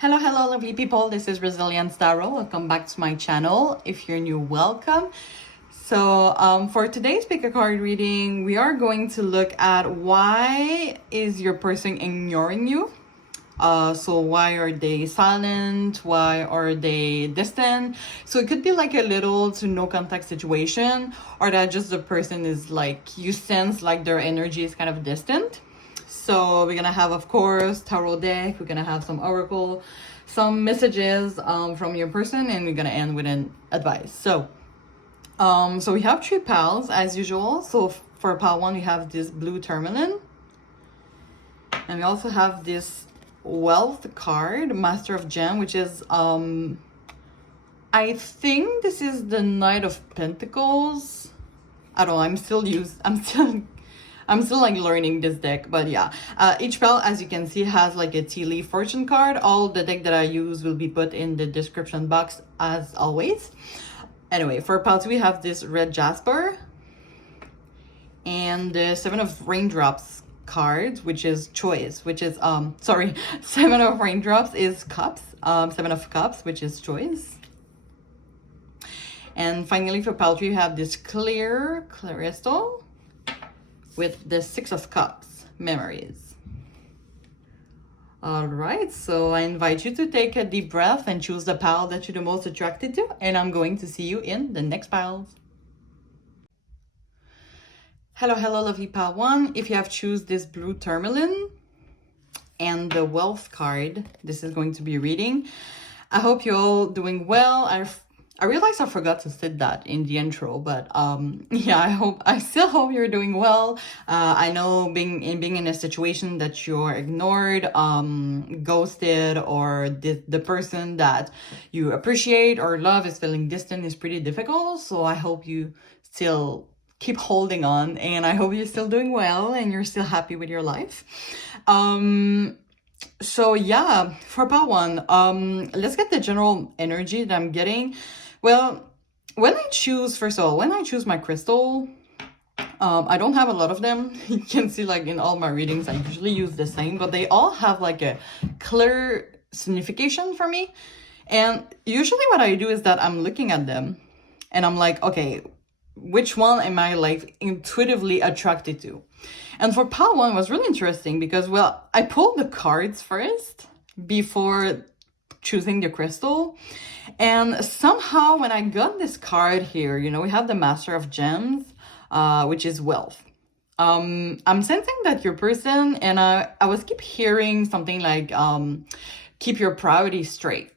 Hello, lovely people. This is Resilience Tarot. Welcome back to my channel. If you're new, welcome. So for today's pick a card reading, we are going to look at why is your person ignoring you? So why are they silent? Why are they distant? So it could be like a little to no contact situation, or that just the person is like, you sense like their energy is kind of distant. So we're gonna have, of course, tarot deck. We're gonna have some oracle, some messages from your person, and we're gonna end with an advice. So we have three piles as usual. So for pile one, we have this blue Tourmaline, and we also have this wealth card, Master of Gem, which is I think this is the Knight of Pentacles. I don't know. I'm still like learning this deck, but yeah. Each pile, as you can see, has like a tea leaf fortune card. All the deck that I use will be put in the description box as always. Anyway, for pile two, we have this red Jasper and the Seven of Raindrops cards, which is choice, which is Seven of Raindrops is cups, Seven of Cups, which is choice. And finally, for pile three, you have this clear crystal with the Six of Cups, memories. All right, so I invite you to take a deep breath and choose the pile that you're the most attracted to, and I'm going to see you in the next piles. Hello, lovely pile one. If you have choose this blue Tourmaline and the wealth card, this is going to be reading. I hope you're all doing well. I realized I forgot to say that in the intro, but yeah, I still hope you're doing well. I know being in a situation that you're ignored, ghosted, or the person that you appreciate or love is feeling distant is pretty difficult. So I hope you still keep holding on, and I hope you're still doing well and you're still happy with your life. So yeah, for part one, let's get the general energy that I'm getting. Well, when I choose my crystal, I don't have a lot of them. You can see like in all my readings, I usually use the same, but they all have like a clear signification for me. And usually what I do is that I'm looking at them and I'm like, okay, which one am I like intuitively attracted to? And for pile one, it was really interesting because, well, I pulled the cards first before choosing the crystal. And somehow when I got this card here, you know, we have the Master of Gems, which is wealth. I'm sensing that your person, and I was keep hearing something like, keep your priorities straight,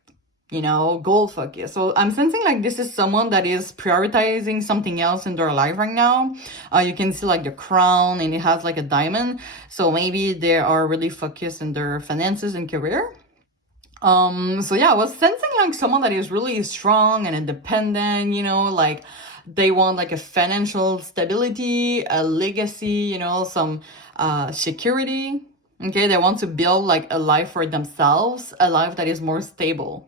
you know, goal focus. So I'm sensing like this is someone that is prioritizing something else in their life right now. You can see like the crown and it has like a diamond. So maybe they are really focused in their finances and career. So yeah, I was sensing like someone that is really strong and independent, you know, like they want like a financial stability, a legacy, you know, some security. Okay, they want to build like a life for themselves, a life that is more stable.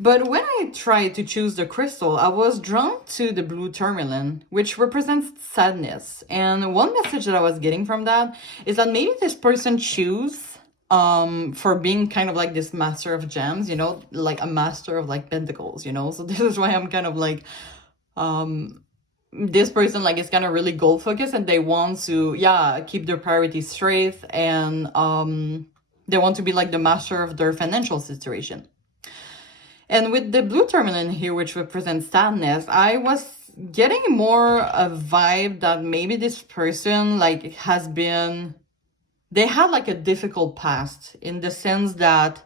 But when I tried to choose the crystal, I was drawn to the blue Tourmaline, which represents sadness. And one message that I was getting from that is that maybe this person choose for being kind of like this Master of Gems, you know, like a Master of like Pentacles, you know. So this is why I'm kind of like this person like is kind of really goal focused, and they want to keep their priorities straight, and they want to be like the master of their financial situation. And with the blue Tourmaline here, which represents sadness, I was getting more a vibe that maybe this person like they had like a difficult past, in the sense that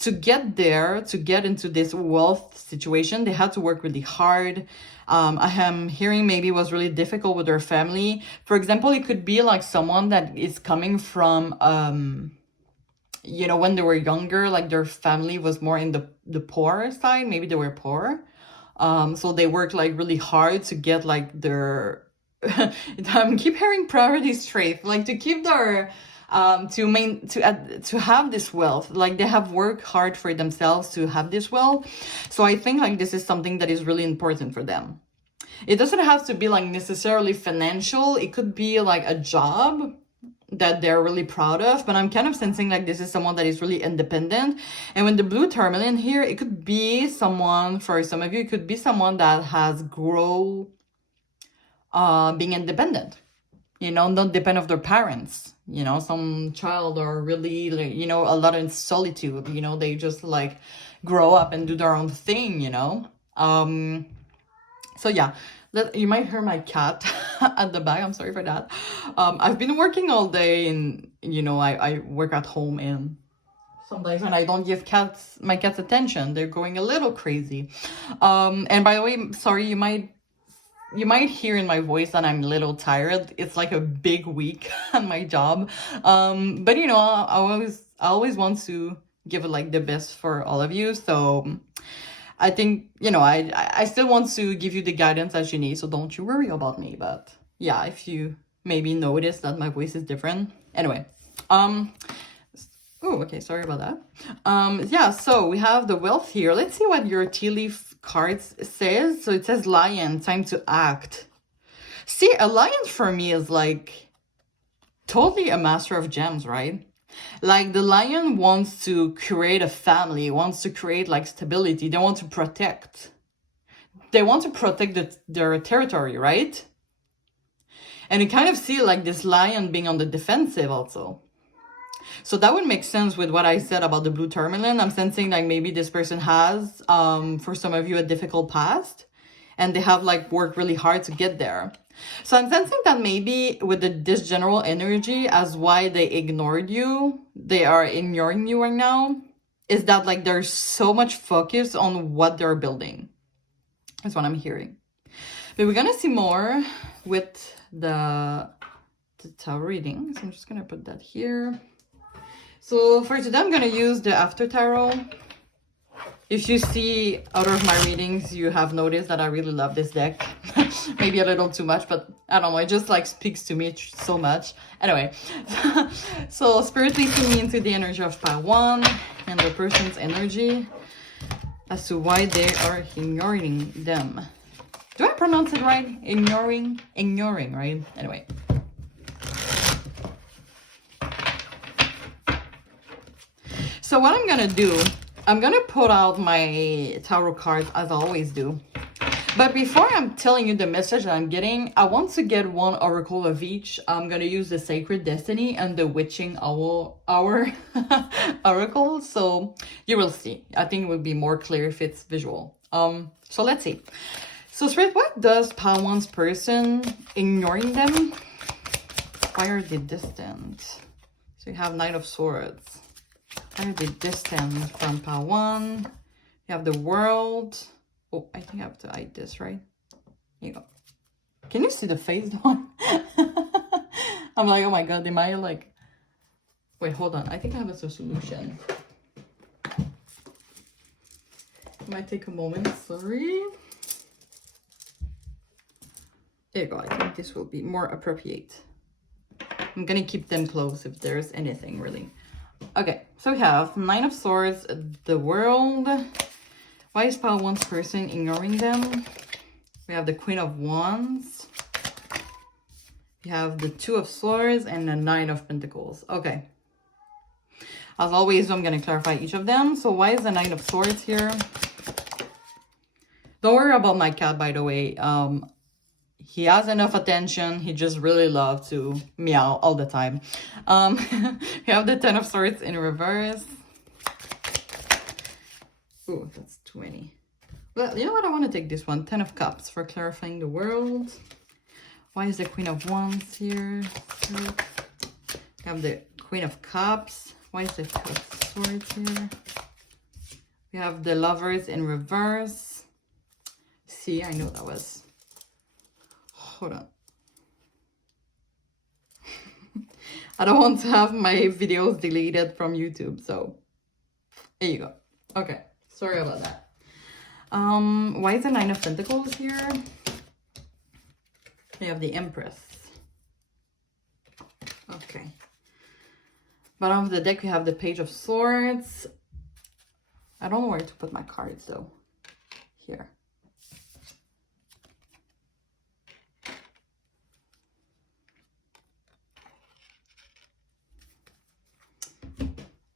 to get into this wealth situation, they had to work really hard. I am hearing maybe it was really difficult with their family. For example, it could be like someone that is coming from, you know, when they were younger, like their family was more in the poor side. Maybe they were poor. So they worked like really hard to get like their, I keep hearing priorities straight, like to keep their, to have this wealth. Like they have worked hard for themselves to have this wealth. So I think like this is something that is really important for them. It doesn't have to be like necessarily financial. It could be like a job that they're really proud of, but I'm kind of sensing like this is someone that is really independent. And when the blue tourmaline here, it could be someone, for some of you, it could be someone that has grown being independent, you know, not depend of their parents, you know, some child are really like, you know, a lot in solitude, you know, they just like grow up and do their own thing, you know. So yeah, you might hear my cat at the back. I'm sorry for that. I've been working all day, and you know, I work at home, and sometimes when I don't give my cats attention, they're going a little crazy. And by the way, sorry, you might hear in my voice that I'm a little tired. It's like a big week on my job. But you know, I always want to give it like the best for all of you. So I think, you know, I still want to give you the guidance that you need, so don't you worry about me. But yeah, if you maybe notice that my voice is different. Anyway, oh, okay, sorry about that. Yeah, so we have the wealth here. Let's see what your tea leaf cards says. So it says lion, time to act. See, a lion for me is like totally a master of gems, right? Like the lion wants to create a family, wants to create like stability. They want to protect. They want to protect their territory, right? And you kind of see like this lion being on the defensive also. So that would make sense with what I said about the blue tourmaline. I'm sensing like maybe this person has, for some of you, a difficult past, and they have like worked really hard to get there. So I'm sensing that maybe with this general energy as why they ignored you, they are ignoring you right now, is that like there's so much focus on what they're building. That's what I'm hearing. But we're gonna see more with the tarot reading. So I'm just gonna put that here. So for today, I'm gonna use the After Tarot. If you see out of my readings, you have noticed that I really love this deck. Maybe a little too much, but I don't know, it just like speaks to me so much. Anyway, so Spirit leading me into the energy of pile 1 and the person's energy as to why they are ignoring them. Do I pronounce it right? Ignoring, right? Anyway. So what I'm gonna do, I'm gonna put out my tarot cards as I always do. But before I'm telling you the message that I'm getting, I want to get one oracle of each. I'm gonna use the Sacred Destiny and the Witching Hour oracle. So you will see. I think it will be more clear if it's visual. So let's see. So Spirit, what does pile 1's person ignoring them? Why are they distant? So you have Knight of Swords. Why are they distant from pile 1? You have the World. Oh, I think I have to hide this, right? Here you go. Can you see the face one? I'm like, oh my god, am I like... Wait, hold on. I think I have a solution. It might take a moment, sorry. There you go. I think this will be more appropriate. I'm gonna keep them close if there's anything, really. Okay, so we have Nine of Swords, the World. Why is pile 1's person ignoring them? We have the Queen of Wands. We have the Two of Swords and the Nine of Pentacles. Okay. As always, I'm going to clarify each of them. So why is the Nine of Swords here? Don't worry about my cat, by the way. He has enough attention. He just really loves to meow all the time. We have the Ten of Swords in reverse. Oh, that's 20. Well, you know what? I want to take this one. 10 of Cups for clarifying the world. Why is the Queen of Wands here? We have the Queen of Cups. Why is the Two of Swords here? We have the Lovers in reverse. See, I know that was... Hold on. I don't want to have my videos deleted from YouTube, so there you go. Okay. Sorry about that. Why is the Nine of Pentacles here? We have the Empress. Okay. Bottom of the deck, we have the Page of Swords. I don't know where to put my cards, though. Here.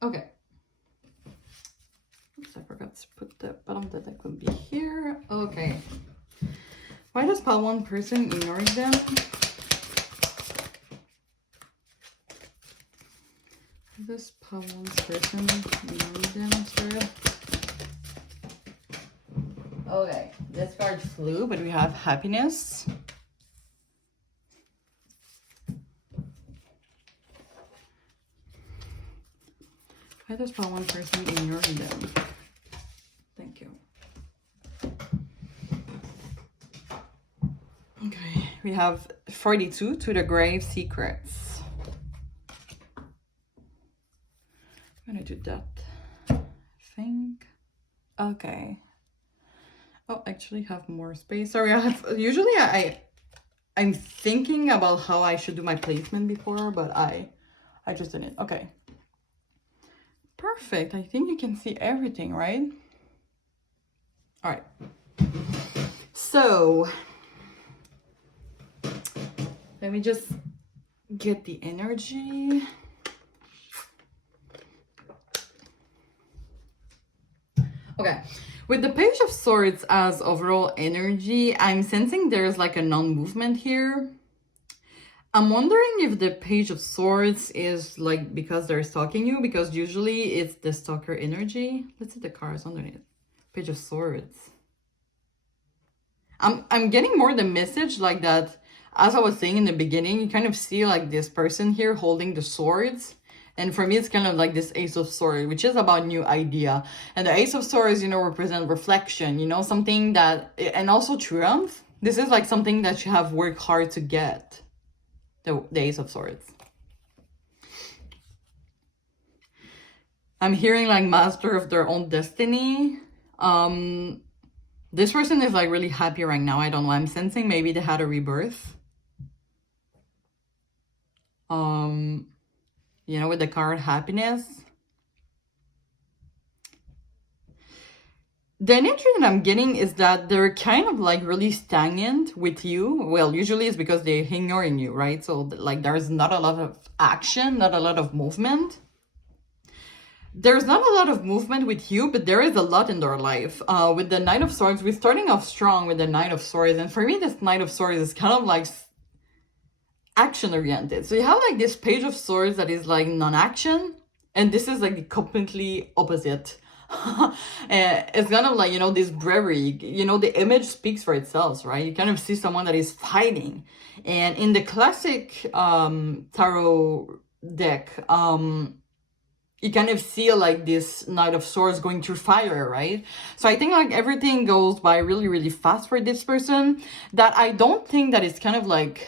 Okay. Oops, I forgot to put the bottom of the deck would be here. Okay. Why does pile one person ignoring them? This pile one person ignoring them, sir. Okay, this card flew, but we have happiness. Why does pile one person ignoring them? Thank you. Okay, we have 42 to the grave secrets. I'm gonna do that, I think. Okay. Oh, actually have more space. Sorry, usually I'm thinking about how I should do my placement before, but I just didn't. Okay. Perfect. I think you can see everything, right? All right. So let me just get the energy. Okay. With the Page of Swords as overall energy, I'm sensing there's like a non-movement here. I'm wondering if the Page of Swords is like because they're stalking you, because usually it's the stalker energy. Let's see the cards underneath. Page of Swords. I'm getting more the message like that, as I was saying in the beginning, you kind of see like this person here holding the swords. And for me, it's kind of like this Ace of Swords, which is about new idea. And the Ace of Swords, you know, represent reflection, you know, something that, and also triumph. This is like something that you have worked hard to get. The Ace of Swords. I'm hearing like master of their own destiny. This person is like really happy right now. I don't know. I'm sensing maybe they had a rebirth. You know, with the card happiness. The energy that I'm getting is that they're kind of like really stagnant with you. Well, usually it's because they're ignoring you, right? So like there's not a lot of action, not a lot of movement. There's not a lot of movement with you, but there is a lot in their life. With the Knight of Swords, we're starting off strong with the Knight of Swords. And for me, this Knight of Swords is kind of like action oriented. So you have like this Page of Swords that is like non-action, and this is like the completely opposite. It's kind of like, you know, this bravery, you know, the image speaks for itself, right? You kind of see someone that is fighting. And in the classic tarot deck, you kind of see like this Knight of Swords going through fire, right? So I think like everything goes by really, really fast for this person, that I don't think that it's kind of like,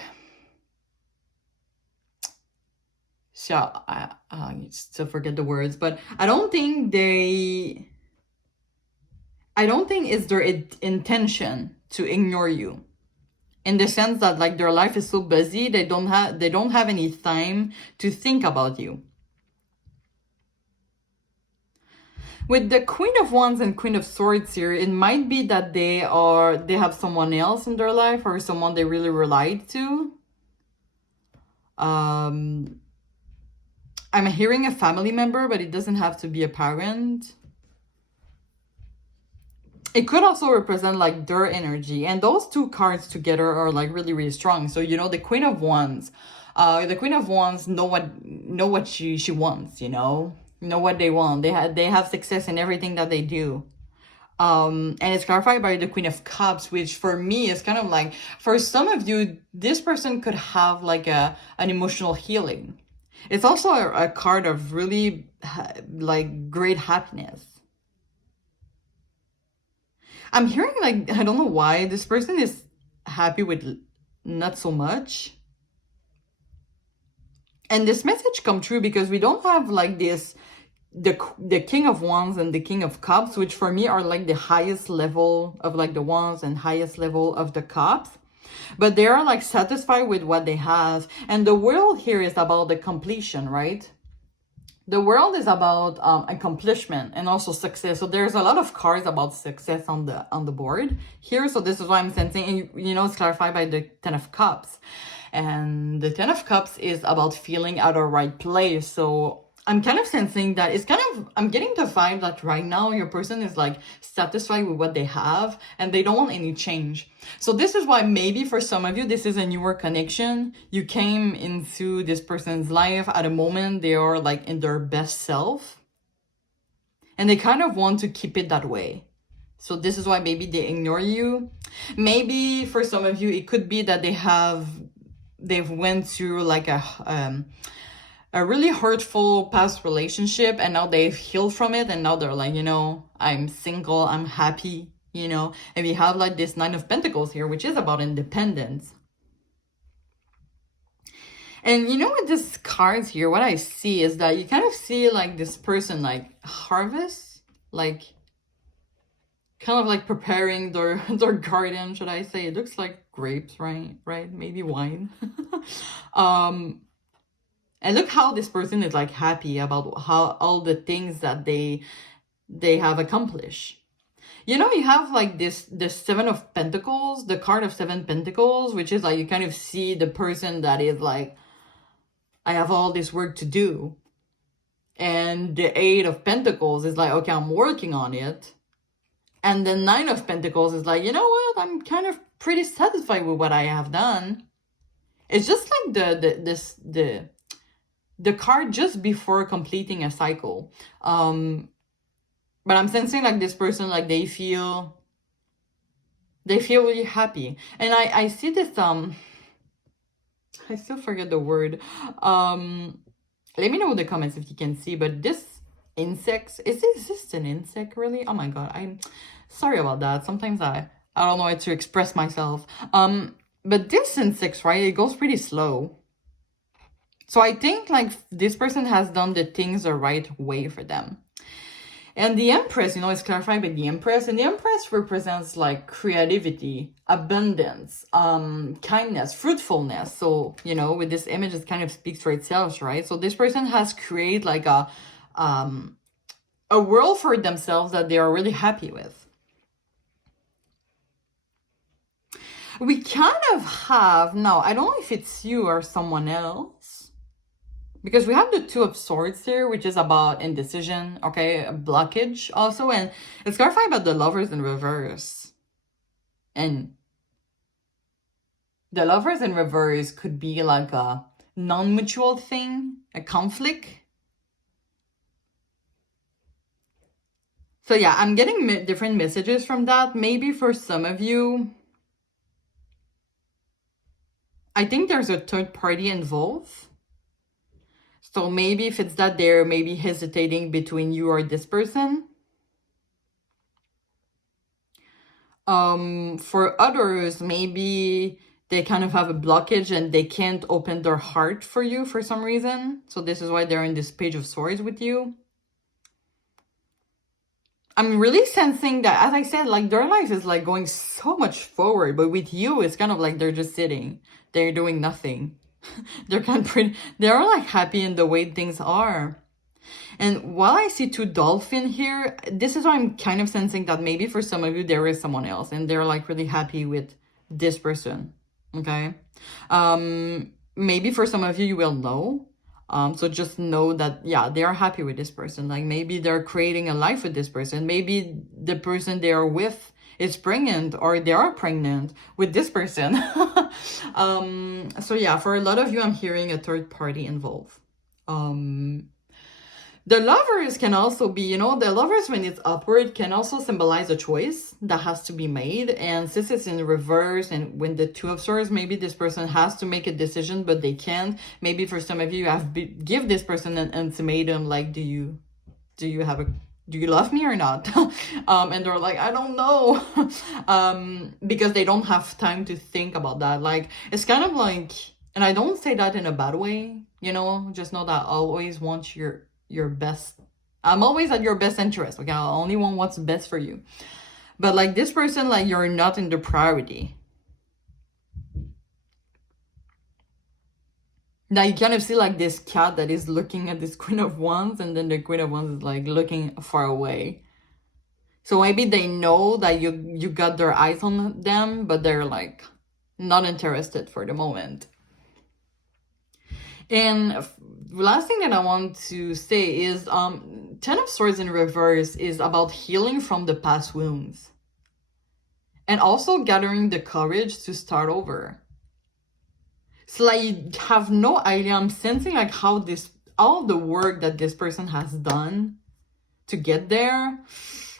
so I still forget the words, but I don't think it's their intention to ignore you, in the sense that like their life is so busy, they don't have any time to think about you. With the Queen of Wands and Queen of Swords here, it might be that they have someone else in their life, or someone they really relied to. I'm hearing a family member, but it doesn't have to be a parent. It could also represent like their energy, and those two cards together are like really, really strong. So, you know, the Queen of Wands know what she wants, you know what they want. They have success in everything that they do. And it's clarified by the Queen of Cups, which for me is kind of like, for some of you, this person could have like an emotional healing. It's also a card of really like great happiness. I'm hearing like, I don't know why, this person is happy with not so much. And this message come true because we don't have like this, the King of Wands and the King of Cups, which for me are like the highest level of like the Wands and highest level of the Cups. But they are like satisfied with what they have. And the world here is about the completion, right? The world is about accomplishment and also success. So there's a lot of cards about success on the board here. So this is why I'm sensing, and you know, it's clarified by the Ten of Cups. And the Ten of Cups is about feeling at the right place. So I'm kind of sensing that it's kind of, I'm getting the vibe that right now your person is like satisfied with what they have and they don't want any change. So this is why maybe for some of you, this is a newer connection. You came into this person's life at a moment they are like in their best self and they kind of want to keep it that way. So this is why maybe they ignore you. Maybe for some of you, it could be that they've went through like a really hurtful past relationship and now they've healed from it and now they're like, you know, I'm single, I'm happy, you know. And we have like this Nine of Pentacles here, which is about independence. And you know, with this cards here, what I see is that you kind of see like this person like harvest, like kind of like preparing their garden, should I say. It looks like grapes, right? Maybe wine. And look how this person is like happy about how all the things that they have accomplished. You know, you have like the Seven of Pentacles, the card of Seven Pentacles, which is like you kind of see the person that is like, I have all this work to do. And the Eight of Pentacles is like, okay, I'm working on it. And the Nine of Pentacles is like, you know what? I'm kind of pretty satisfied with what I have done. It's just like the card just before completing a cycle. But I'm sensing like this person, like they feel really happy. And I see this, I still forget the word. Let me know in the comments if you can see, but this insects, is this an insect really? Oh my god, I'm sorry about that. Sometimes I don't know how to express myself. But this insects, right, it goes pretty slow. So I think like this person has done the things the right way for them. And the Empress, you know, is clarified by the Empress. And the Empress represents like creativity, abundance, kindness, fruitfulness. So, you know, with this image, it kind of speaks for itself, right? So this person has created like a world for themselves that they are really happy with. We kind of have, now, I don't know if it's you or someone else, because we have the Two of Swords here, which is about indecision, okay, a blockage also, and it's clarified about the Lovers in reverse. And the Lovers in reverse could be like a non-mutual thing, a conflict. So yeah, I'm getting different messages from that. Maybe for some of you, I think there's a third party involved. So maybe if it's that they're maybe hesitating between you or this person. For others, maybe they kind of have a blockage and they can't open their heart for you for some reason. So this is why they're in this Page of Swords with you. I'm really sensing that, as I said, like their life is like going so much forward, but with you, it's kind of like they're just sitting. They're doing nothing. They're kind of pretty, they're like happy in the way things are. And while I see two dolphins here, this is why I'm kind of sensing that maybe for some of you, there is someone else and they're like really happy with this person. Okay. Maybe for some of you, you will know. So just know that, yeah, they are happy with this person. Like maybe they're creating a life with this person. Maybe the person they are with is pregnant or they are pregnant with this person. So yeah, for a lot of you, I'm hearing a third party involved. The Lovers can also be, you know, the Lovers when it's upward can also symbolize a choice that has to be made. And since it's in reverse and when the Two of Swords, maybe this person has to make a decision, but they can't. Maybe for some of you, you have give this person an ultimatum, like, do you love me or not? And they're like, I don't know. Because they don't have time to think about that. Like, it's kind of like, and I don't say that in a bad way, you know, just know that I always want your best. I'm always at your best interest. Okay, I only want what's best for you. But like this person, like you're not in the priority. Now you kind of see like this cat that is looking at this Queen of Wands, and then the Queen of Wands is like looking far away. So maybe they know that you got their eyes on them, but they're like not interested for the moment. And last thing that I want to say is Ten of Swords in reverse is about healing from the past wounds. And also gathering the courage to start over. So like you have no idea. I'm sensing like how this, all the work that this person has done to get there.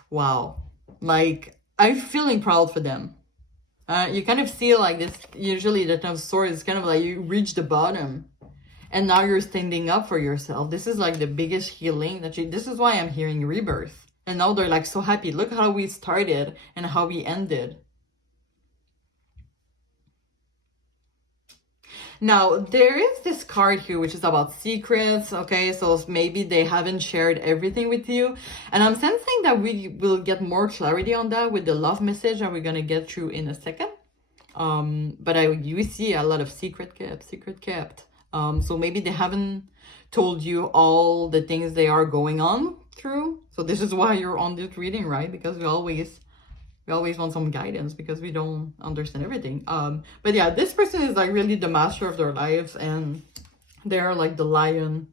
Wow. Like I'm feeling proud for them. You kind of see like this, usually the Ten of Swords is kind of like you reach the bottom. And now you're standing up for yourself. This is like the biggest healing that you, this is why I'm hearing rebirth. And now they're like so happy. Look how we started and how we ended. Now, there is this card here, which is about secrets, okay? So maybe they haven't shared everything with you. And I'm sensing that we will get more clarity on that with the love message that we're going to get through in a second. But you see a lot of secret kept. So maybe they haven't told you all the things they are going on through. So this is why you're on this reading, right? Because we always want some guidance because we don't understand everything. But yeah, this person is like really the master of their lives and they're like the lion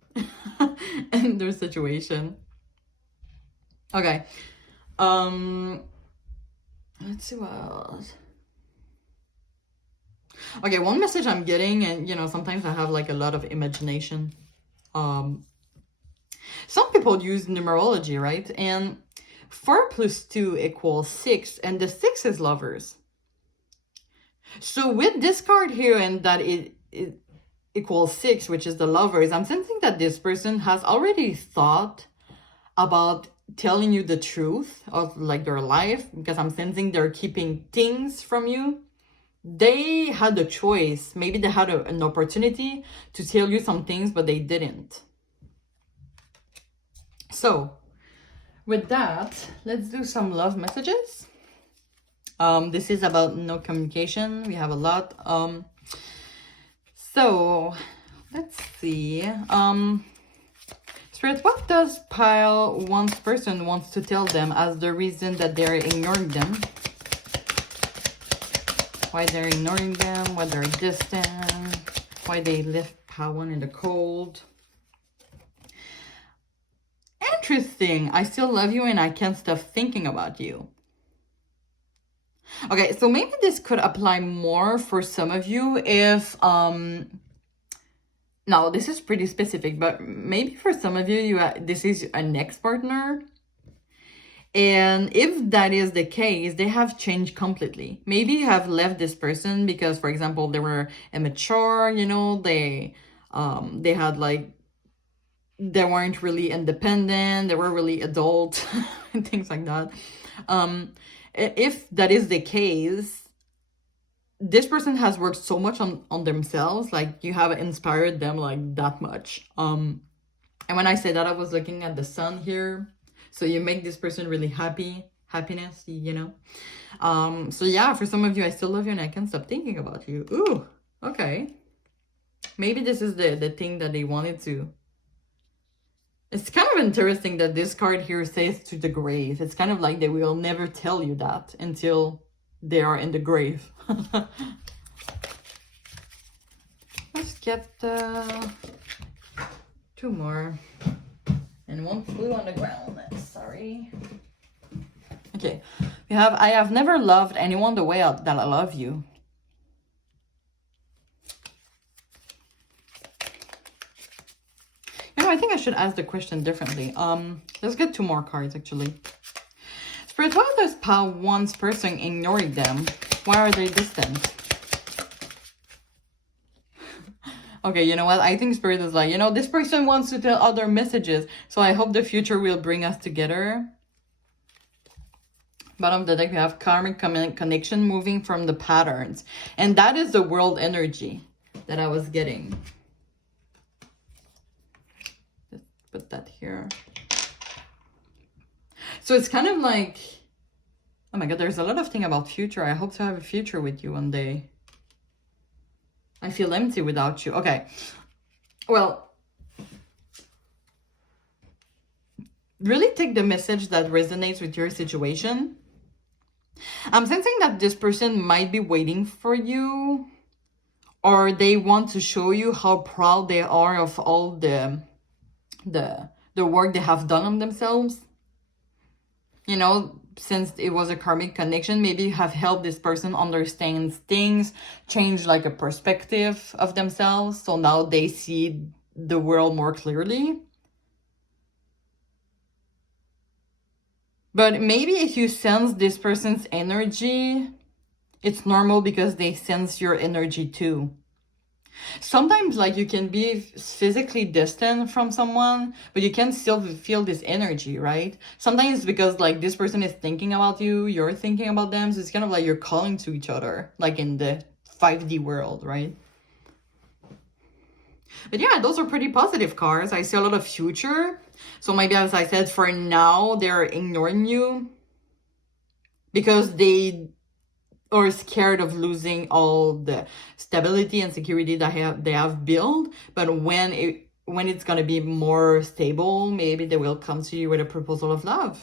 in their situation. Okay. Let's see what else. Okay, one message I'm getting, and you know, sometimes I have like a lot of imagination. Some people use numerology, right? And 4 + 2 = 6, and the 6 is lovers. So with this card here, and that it equals 6, which is the lovers, I'm sensing that this person has already thought about telling you the truth of like their life, because I'm sensing they're keeping things from you. They had a choice. Maybe they had an opportunity to tell you some things, but they didn't. So with that, let's do some love messages. This is about no communication. We have a lot. So let's see. Spirit, what does pile 1's person wants to tell them as the reason that they're ignoring them? Why they're ignoring them, why they're distant, why they left pile 1 in the cold. Interesting. I still love you and I can't stop thinking about you. Okay, so maybe this could apply more for some of you if now this is pretty specific, but maybe for some of you, this is an ex-partner. And if that is the case, they have changed completely. Maybe you have left this person because, for example, they were immature, you know, they had like, they weren't really independent, they were really adult, and things like that. If that is the case, this person has worked so much on themselves, like you have inspired them like that much. And when I say that, I was looking at the sun here. So you make this person really happiness, you know. So yeah, for some of you, I still love you and I can't stop thinking about you. Ooh, okay. Maybe this is the thing that they wanted to. It's kind of interesting that this card here says to the grave. It's kind of like they will never tell you that until they are in the grave. Let's get 2 more. And 1 flew on the ground. Sorry. Okay. We have, I have never loved anyone the way that I love you. You know, I think I should ask the question differently. Let's get 2 more cards, actually. Spirit, why does pile 1's person ignoring them? Why are they distant? Okay, you know what? I think Spirit is like, you know, this person wants to tell other messages. So I hope the future will bring us together. Bottom of the deck, we have karmic connection moving from the patterns. And that is the world energy that I was getting. Let's put that here. So it's kind of like, oh my God, there's a lot of things about future. I hope to have a future with you one day. I feel empty without you. Okay. Well, really take the message that resonates with your situation. I'm sensing that this person might be waiting for you, or they want to show you how proud they are of all the work they have done on themselves. You know, since it was a karmic connection, maybe you have helped this person understand things, change like a perspective of themselves, so now they see the world more clearly. But maybe if you sense this person's energy, it's normal because they sense your energy too. Sometimes like you can be physically distant from someone, but you can still feel this energy, right? Sometimes because like this person is thinking about you, you're thinking about them, so it's kind of like you're calling to each other, like in the 5D world, right? But yeah, those are pretty positive cards. I see a lot of future. So maybe, as I said, for now, they're ignoring you because they are scared of losing all the stability and security that they have built. But when it's going to be more stable, maybe they will come to you with a proposal of love.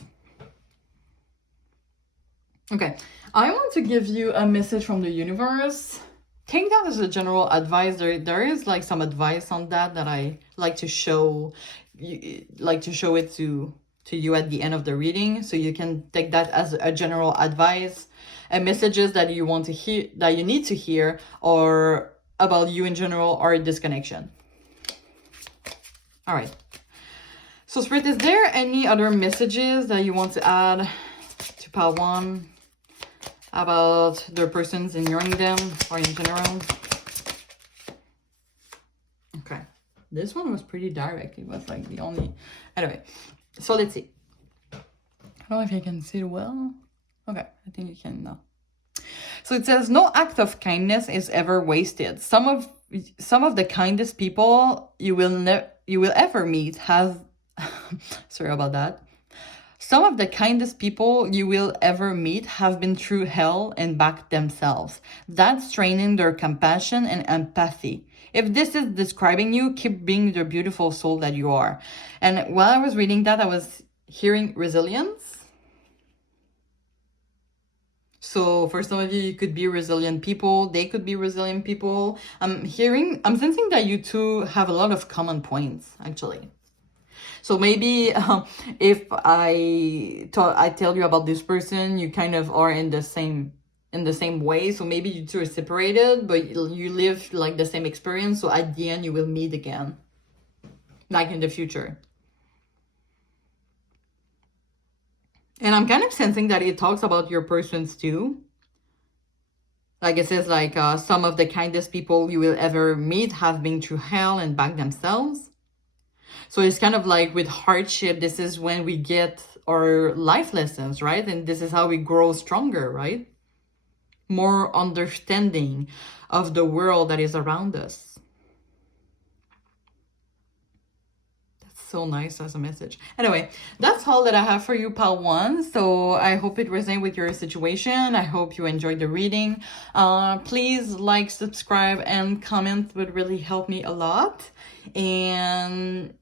Okay, I want to give you a message from the universe. Take that as a general advice. There is like some advice on that I like to show it to you at the end of the reading, so you can take that as a general advice and messages that you want to hear, that you need to hear, or about you in general, or disconnection. All right. So Spirit, is there any other messages that you want to add to pile 1 about their persons ignoring them, or in general? Okay. This one was pretty direct. It was like the only... Anyway, so let's see. I don't know if you can see it well. Okay, I think you can now. So it says, no act of kindness is ever wasted. Some of the kindest people you will ever meet have... Sorry about that. Some of the kindest people you will ever meet have been through hell and back themselves. That's training their compassion and empathy. If this is describing you, keep being the beautiful soul that you are. And while I was reading that, I was hearing resilience. So for some of you, you could be resilient people. They could be resilient people. I'm sensing that you two have a lot of common points, actually. So maybe if I tell you about this person, you kind of are in the same way. So maybe you two are separated, but you live like the same experience. So at the end, you will meet again, like in the future. And I'm kind of sensing that it talks about your persons too. Like it says, like some of the kindest people you will ever meet have been through hell and back themselves. So it's kind of like with hardship, this is when we get our life lessons, right? And this is how we grow stronger, right? More understanding of the world that is around us. That's so nice as a message. Anyway, that's all that I have for you, pile 1. So I hope it resonates with your situation. I hope you enjoyed the reading. Please like, subscribe, and comment would really help me a lot. And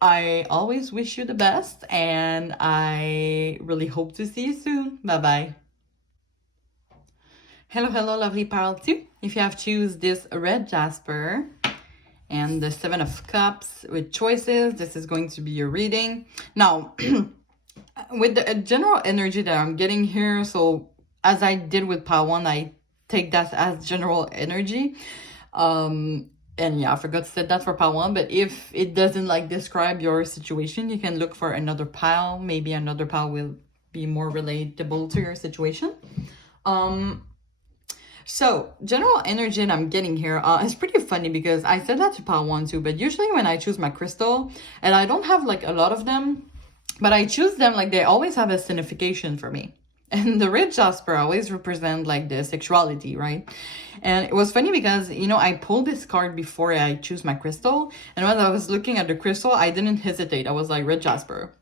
I always wish you the best, and I really hope to see you soon. Bye-bye. Hello, lovely pile 2. If you have choose this red Jasper and the 7 of Cups with choices, this is going to be your reading. Now, with the general energy that I'm getting here, so as I did with pile 1, I take that as general energy. And yeah, I forgot to say that for pile 1, but if it doesn't like describe your situation, you can look for another pile. Maybe another pile will be more relatable to your situation. So general energy that I'm getting here is pretty funny because I said that to pile 1 too, but usually when I choose my crystal, and I don't have like a lot of them, but I choose them like they always have a signification for me. And the red Jasper always represent like the sexuality, right? And it was funny because, you know, I pulled this card before I choose my crystal. And when I was looking at the crystal, I didn't hesitate. I was like, red Jasper.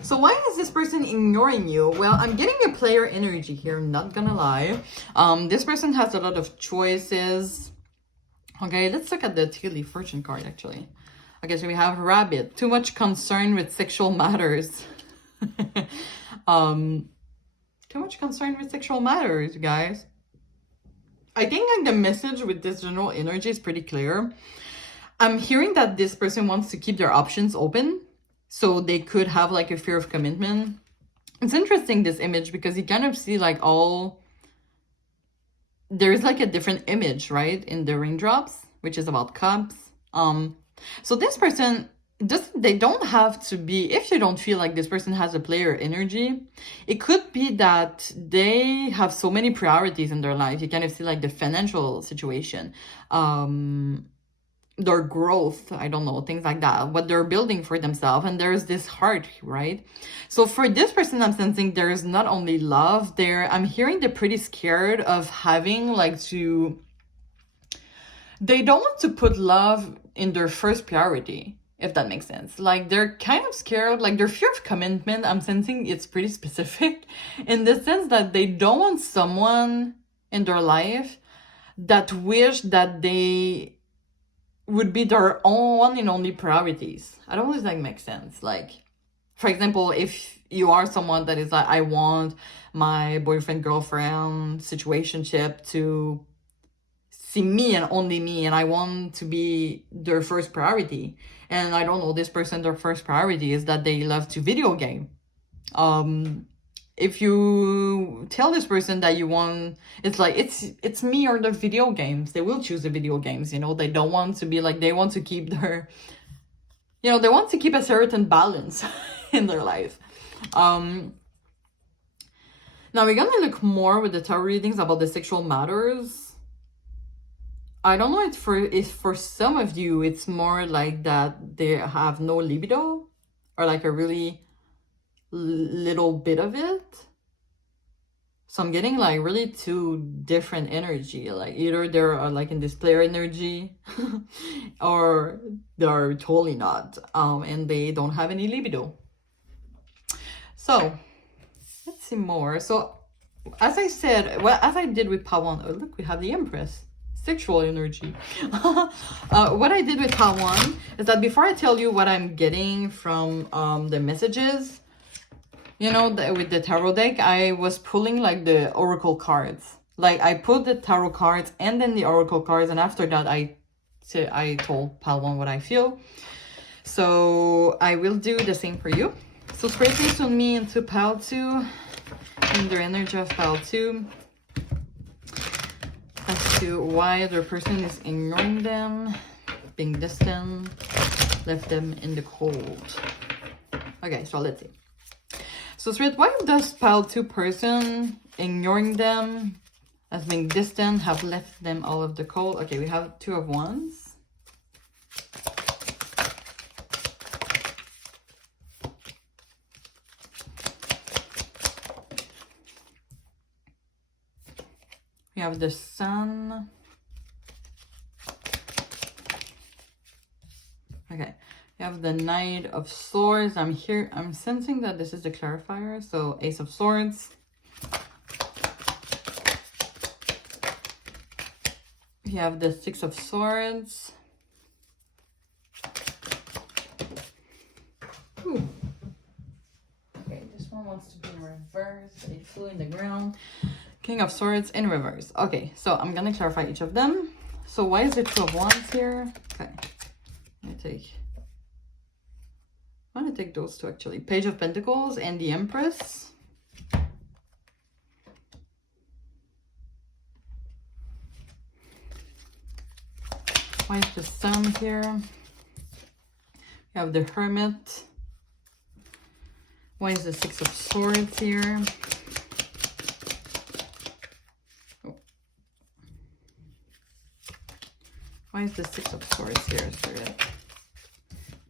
So why is this person ignoring you? Well, I'm getting a player energy here, not gonna lie. This person has a lot of choices. Okay, let's look at the tea leaf fortune card, actually. Okay, so we have rabbit. Too much concern with sexual matters. Too much concern with sexual matters, guys. I think like the message with this general energy is pretty clear. I'm hearing that this person wants to keep their options open, so they could have like a fear of commitment. It's interesting, this image, because you kind of see like all, there's like a different image, right, in the raindrops, which is about cups. So this person, they don't have to be, if you don't feel like this person has a player energy, it could be that they have so many priorities in their life. You kind of see like the financial situation, their growth, I don't know, things like that, what they're building for themselves. And there's this heart, right? So for this person, I'm sensing there's not only love there, I'm hearing they're pretty scared of having like to, they don't want to put love in their first priority, if that makes sense. Like they're kind of scared, like their fear of commitment, I'm sensing it's pretty specific in the sense that they don't want someone in their life that wish that they would be their own one and only priorities. I don't know if that makes sense. Like, for example, if you are someone that is like, I want my boyfriend, girlfriend, situationship to see me and only me, and I want to be their first priority. And I don't know, this person, their first priority is that they love to video game. If you tell this person that you want, it's like, it's me or the video games, they will choose the video games, you know. They don't want to be like, they want to keep their, you know, they want to keep a certain balance in their life. Now we're gonna look more with the tarot readings about the sexual matters. I don't know if for some of you it's more like that they have no libido, or like a really little bit of it. So I'm getting like really two different energy, like either they're like in this player energy or they're totally not, and they don't have any libido. So let's see more. So as I said, well, as I did with Pawan, oh look, we have the Empress, sexual energy. What I did with Pawan is that before I tell you what I'm getting from the messages, you know, with the tarot deck, I was pulling like the oracle cards. Like I pulled the tarot cards and then the oracle cards, and after that I told Palwan what I feel. So I will do the same for you. So Spirit please on me into Pal 2, in the energy of Pal 2, as to why their person is ignoring them, being distant, left them in the cold. Okay, so let's see. So Spirit, why does Pile 2 person ignoring them as being distant have left them all of the cold? Okay, we have 2 of Wands. We have the Sun. Okay. We have the Knight of Swords. I'm sensing that this is the clarifier. So Ace of Swords. We have the Six of Swords. Ooh. Okay, this one wants to be in reverse. It flew in the ground. King of Swords in reverse. Okay, so I'm gonna clarify each of them. So why is there 2 of Wands here? Okay, I'm gonna take those 2 actually. Page of Pentacles and the Empress. Why is the Sun here? We have the Hermit. Why is the Six of Swords here? Oh. Why is the Six of Swords here, Spirit?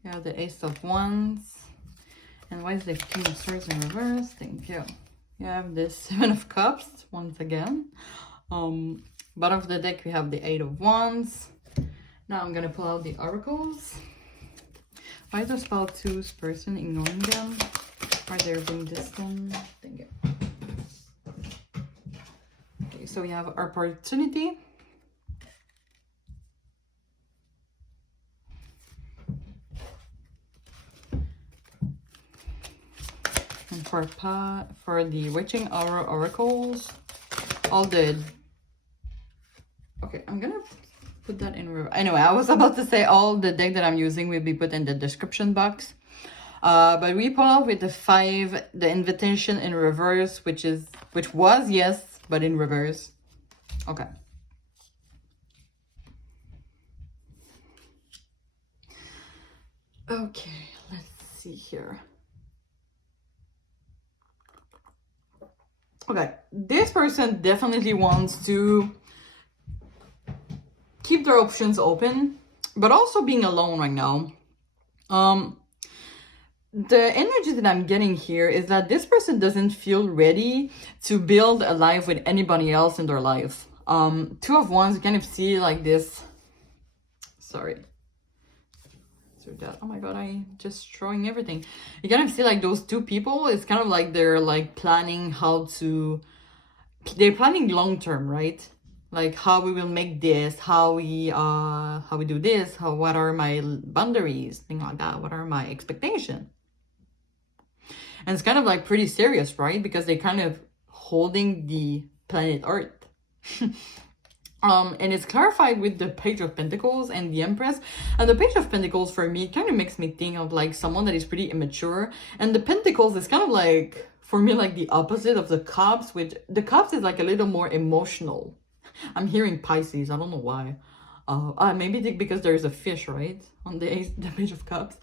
You have the Ace of Wands. And why is the King of Swords in reverse? Thank you. You have the Seven of Cups once again. Bottom of the deck we have the Eight of Wands. Now I'm gonna pull out the oracles. Why does Pile 2's person ignoring them? Why they're being distant? Thank you. Okay, so we have opportunity. And for the Witching Hour oracles, all the Okay, I'm gonna put that in reverse. Anyway, I was about to say all the deck that I'm using will be put in the description box. But we pull out with the 5, the invitation in reverse, which was yes, but in reverse. Okay. Okay, let's see here. Okay, this person definitely wants to keep their options open, but also being alone right now. The energy that I'm getting here is that this person doesn't feel ready to build a life with anybody else in their life. 2 of Wands, you kind of see like this. Sorry. That, oh my god, I'm just destroying everything. You kind of see like those 2 people, it's kind of like they're like planning they're planning long term, right? Like how we will make this, how we do this, what are my boundaries, things like that, what are my expectations. And it's kind of like pretty serious, right? Because they're kind of holding the planet Earth. And it's clarified with the Page of Pentacles and the Empress. And the Page of Pentacles for me kind of makes me think of like someone that is pretty immature. And the Pentacles is kind of like, for me, like the opposite of the Cups, which the Cups is like a little more emotional. I'm hearing Pisces, I don't know why. Maybe because there's a fish, right? On the Page of Cups.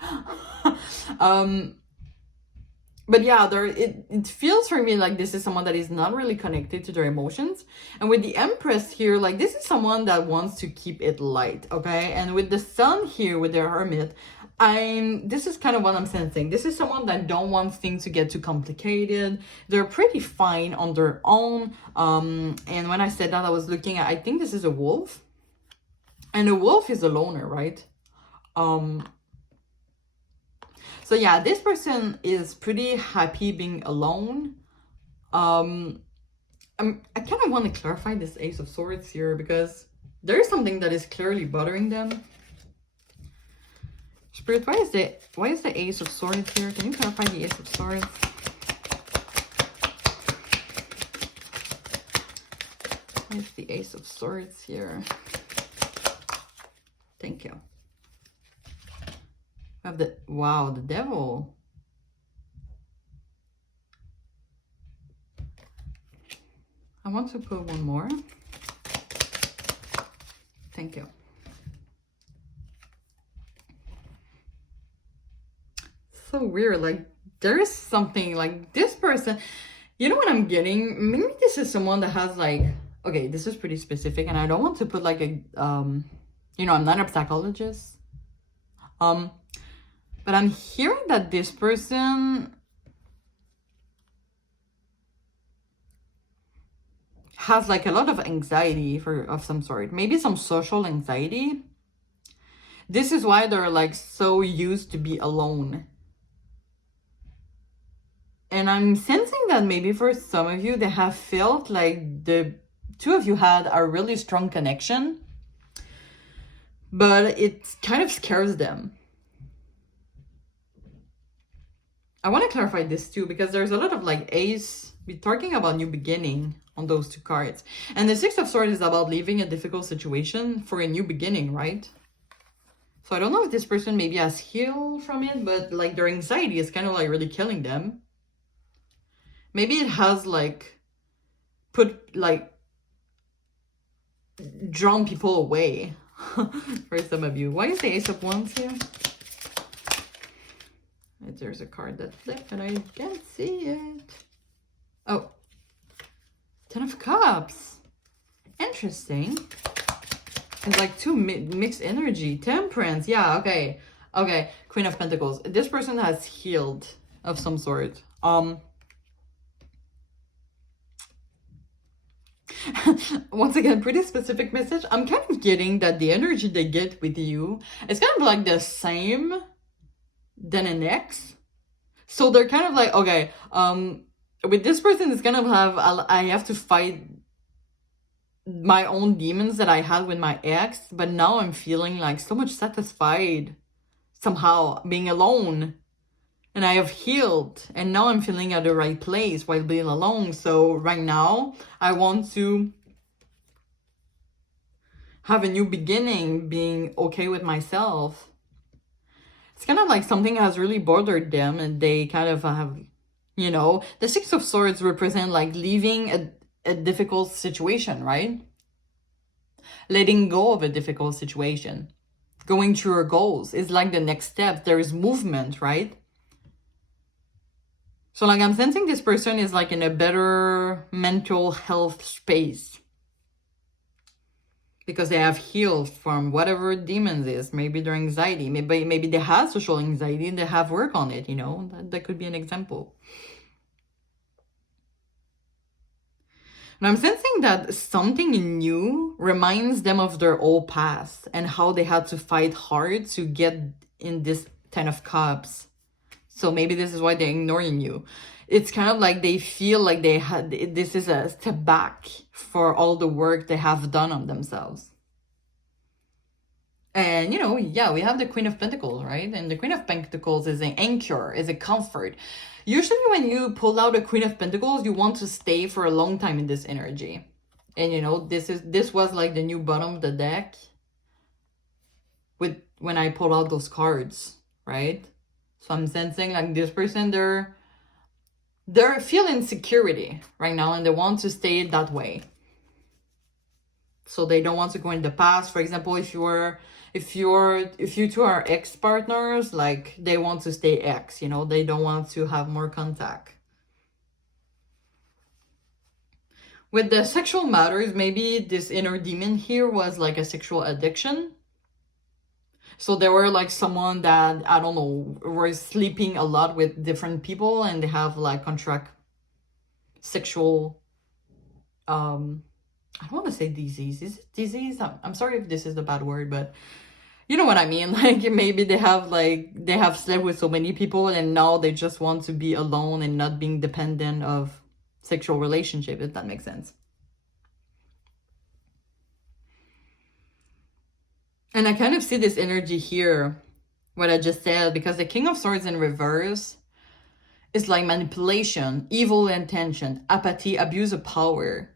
But yeah, it feels for me like this is someone that is not really connected to their emotions. And with the Empress here, like this is someone that wants to keep it light, okay? And with the Sun here, with the Hermit, this is kind of what I'm sensing. This is someone that don't want things to get too complicated. They're pretty fine on their own. And when I said that, I was looking at, I think this is a wolf. And a wolf is a loner, right? So yeah, this person is pretty happy being alone. I kind of want to clarify this Ace of Swords here because there is something that is clearly bothering them. Spirit, why is the Ace of Swords here? Can you clarify the Ace of Swords? Why is the Ace of Swords here? Thank you. Have the Devil. I want to put one more. Thank you. So weird, like there is something like this person, you know what I'm getting? Maybe this is someone that has like, okay, this is pretty specific and I don't want to put like a I'm not a psychologist. But I'm hearing that this person has like a lot of anxiety of some sort. Maybe some social anxiety. This is why they're like so used to be alone. And I'm sensing that maybe for some of you, they have felt like the 2 of you had a really strong connection. But it kind of scares them. I want to clarify this too, because there's a lot of like Ace, we're talking about new beginning on those 2 cards. And the 6 of Swords is about leaving a difficult situation for a new beginning, right? So I don't know if this person maybe has healed from it, but like their anxiety is kind of like really killing them. Maybe it has like drawn people away for some of you. Why is the Ace of Wands here? There's a card that flipped and I can't see it. Oh, 10 of Cups. Interesting. It's like 2 mixed energy. Temperance. Yeah, okay. Okay, Queen of Pentacles. This person has healed of some sort. Once again, pretty specific message. I'm kind of getting that the energy they get with you is kind of like the same than an ex. So they're kind of like, okay, with this person, it's kind of I have to fight my own demons that I had with my ex, but now I'm feeling like so much satisfied somehow being alone. And I have healed, and now I'm feeling at the right place while being alone. So right now, I want to have a new beginning, being okay with myself. It's kind of like something has really bothered them, and they kind of have, you know, the Six of Swords represent like leaving a difficult situation, right? Letting go of a difficult situation. Going through your goals is like the next step. There is movement, right? So like I'm sensing this person is like in a better mental health space. Because they have healed from whatever demons is. Maybe their anxiety. Maybe they have social anxiety and they have work on it, you know? That could be an example. And I'm sensing that something new reminds them of their old past and how they had to fight hard to get in this Ten of Cups. So maybe this is why they're ignoring you. It's kind of like they feel like this is a step back for all the work they have done on themselves. And, you know, yeah, we have the Queen of Pentacles, right? And the Queen of Pentacles is an anchor, is a comfort. Usually when you pull out a Queen of Pentacles, you want to stay for a long time in this energy. And, you know, this was like the new bottom of the deck when I pulled out those cards, right? So I'm sensing like this person, they're feeling security right now and they want to stay that way. So they don't want to go in the past. For example, if you two are ex-partners, like they want to stay ex, you know, they don't want to have more contact. With the sexual matters, maybe this inner demon here was like a sexual addiction. So they were like someone that, I don't know, were sleeping a lot with different people and they have like contract sexual, I don't want to say disease. Is it disease? I'm sorry if this is the bad word, but you know what I mean? Like maybe they have slept with so many people and now they just want to be alone and not being dependent of sexual relationship, if that makes sense. And I kind of see this energy here, what I just said, because the King of Swords in reverse is like manipulation, evil intention, apathy, abuse of power.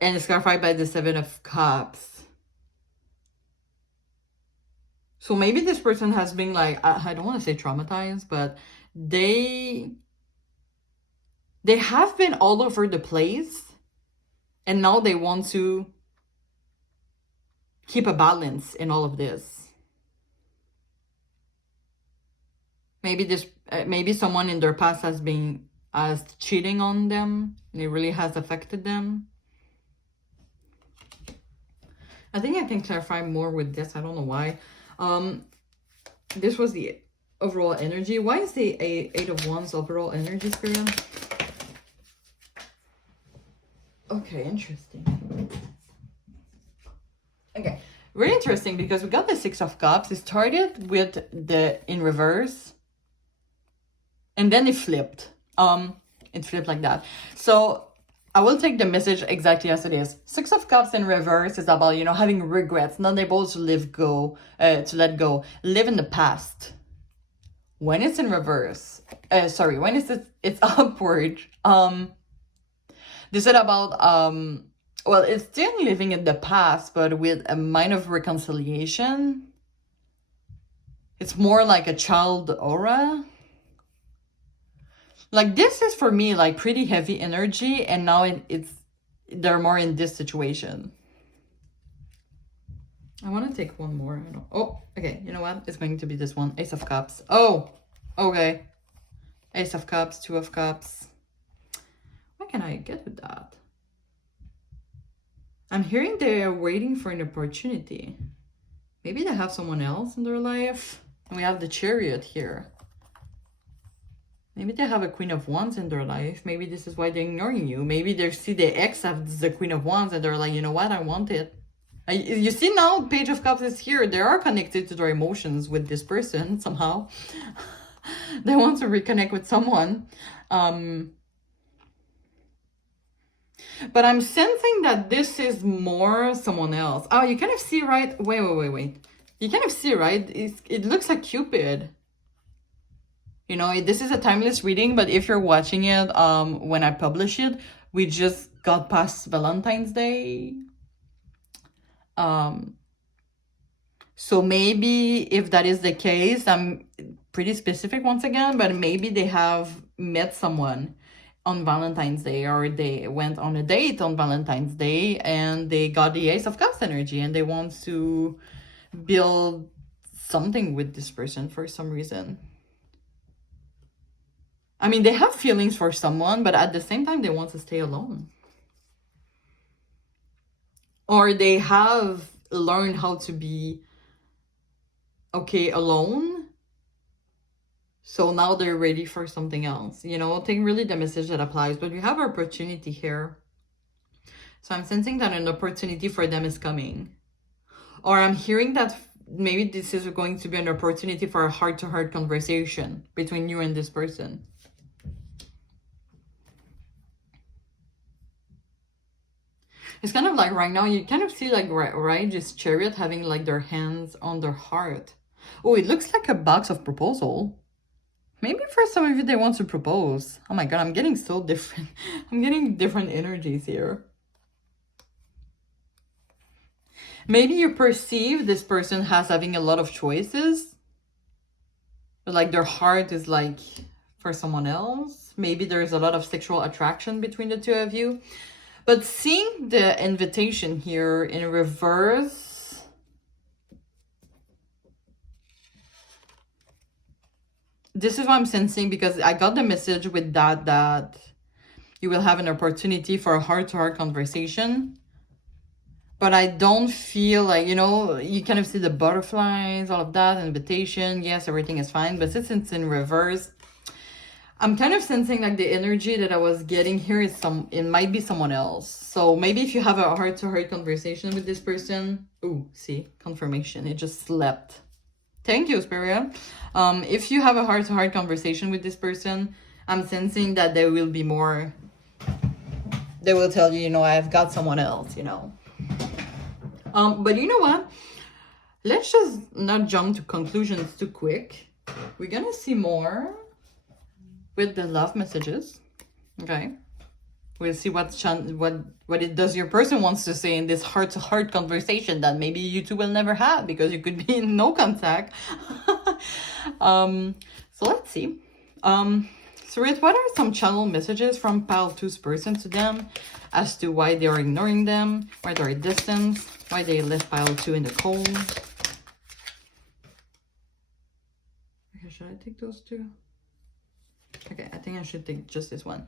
And it's clarified by the Seven of Cups. So maybe this person has been like, I don't want to say traumatized, but they have been all over the place. And now they want to keep a balance in all of this. Maybe someone in their past has been cheating on them. And it really has affected them. I think I can clarify more with this. I don't know why. This was the overall energy. Why is the Eight of Wands overall energy, Spirit? Okay, interesting. Okay, very interesting because we got the Six of Cups. It started with the in reverse. And then it flipped. It flipped like that. So I will take the message exactly as it is. Six of Cups in reverse is about, you know, having regrets, not able to let go, live in the past. When it's in reverse, when it's upward, this is about, well, it's still living in the past, but with a mind of reconciliation. It's more like a child aura. Like this is for me like pretty heavy energy, and now they're more in this situation. I want to take one more. Oh, okay. You know what? It's going to be this one. Ace of Cups. Oh, okay. Ace of Cups, Two of Cups. What can I get with that? I'm hearing they are waiting for an opportunity. Maybe they have someone else in their life. And we have the Chariot here. Maybe they have a Queen of Wands in their life. Maybe this is why they're ignoring you. Maybe they see the ex have the Queen of Wands and they're like, you know what? I want it. You see now, Page of Cups is here. They are connected to their emotions with this person somehow. They want to reconnect with someone. But I'm sensing that this is more someone else. Oh, you kind of see, right? Wait. You kind of see, right? It looks like Cupid. You know, this is a timeless reading, but if you're watching it when I publish it, we just got past Valentine's Day. So maybe if that is the case, I'm pretty specific once again, but maybe they have met someone on Valentine's Day, or they went on a date on Valentine's Day and they got the Ace of Cups energy and they want to build something with this person for some reason. I mean, they have feelings for someone, but at the same time, they want to stay alone. Or they have learned how to be okay alone. So now they're ready for something else. You know, take really the message that applies. But we have opportunity here. So I'm sensing that an opportunity for them is coming. Or I'm hearing that maybe this is going to be an opportunity for a heart-to-heart conversation between you and this person. It's kind of like right now, you kind of see like, right, this chariot having like their hands on their heart. Oh, it looks like a box of proposal. Maybe for some of you, they want to propose. Oh my God, I'm getting so different. I'm getting different energies here. Maybe you perceive this person as having a lot of choices. But like their heart is like for someone else. Maybe there's a lot of sexual attraction between the two of you. But seeing the invitation here in reverse, this is what I'm sensing, because I got the message with that you will have an opportunity for a heart-to-heart conversation. But I don't feel like, you know, you kind of see the butterflies, all of that, invitation. Yes, everything is fine. But since it's in reverse, I'm kind of sensing like the energy that I was getting here is it might be someone else. So maybe if you have a heart-to-heart conversation with this person, ooh, see, confirmation, it just slept. Thank you, Spirit. If you have a heart-to-heart conversation with this person, I'm sensing that there will be more. They will tell you, you know, I've got someone else, you know. But you know what? Let's just not jump to conclusions too quick. We're gonna see more with the love messages. Okay, we'll see what it does your person wants to say in this heart-to-heart conversation that maybe you two will never have because you could be in no contact. So let's see. Spirit, what are some channel messages from pile 2's person to them as to why they are ignoring them, why they're distant, why they left pile 2 in the cold? Okay, should I take those two? Okay, I think I should take just this one.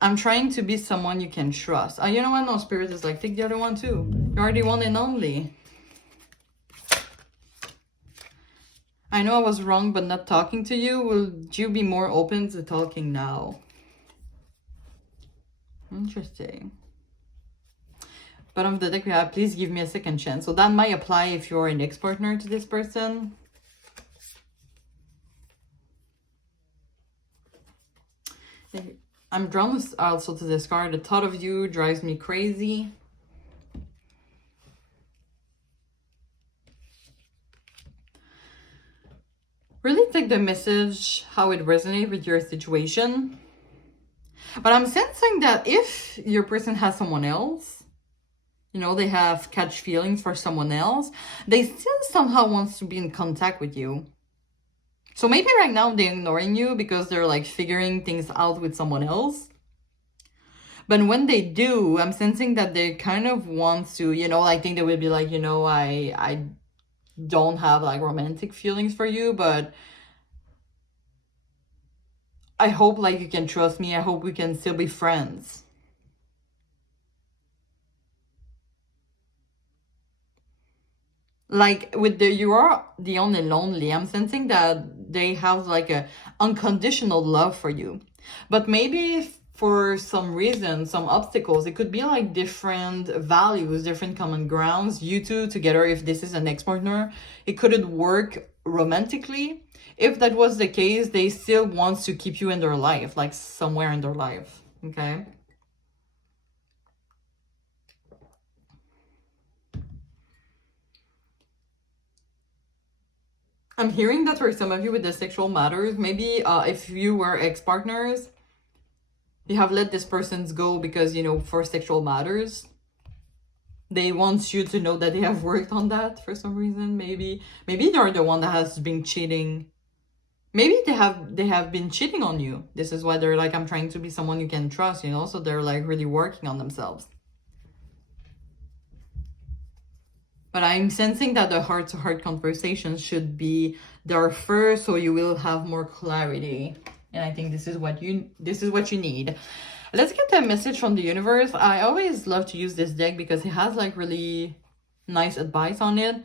I'm trying to be someone you can trust. You know what? No, Spirit is like, take the other one too. You're the one and only. I know I was wrong, but not talking to you. Will you be more open to talking now? Interesting. Bottom of the deck we have, please give me a second chance. So that might apply if you're an ex-partner to this person. I'm drawn also to this card. The thought of you drives me crazy. Really take the message, how it resonates with your situation. But I'm sensing that if your person has someone else, you know, they have catch feelings for someone else, they still somehow want to be in contact with you. So maybe right now they're ignoring you because they're like figuring things out with someone else. But when they do, I'm sensing that they kind of want to, you know, I think they will be like, you know, I don't have like romantic feelings for you, but I hope like you can trust me. I hope we can still be friends. Like with the you are the only lonely, I'm sensing that they have like a unconditional love for you. But maybe for some reason, some obstacles, it could be like different values, different common grounds, you two together. If this is an ex-partner, it couldn't work romantically. If that was the case, they still want to keep you in their life, like somewhere in their life. Okay. I'm hearing that for some of you with the sexual matters, maybe if you were ex-partners, you have let this person's go because, you know, for sexual matters. They want you to know that they have worked on that for some reason. Maybe they're the one that has been cheating. Maybe they have been cheating on you. This is why they're like, I'm trying to be someone you can trust, you know? So they're like really working on themselves. But I'm sensing that the heart-to-heart conversation should be there first, so you will have more clarity. And I think this is what you need. Let's get a message from the universe. I always love to use this deck because it has like really nice advice on it.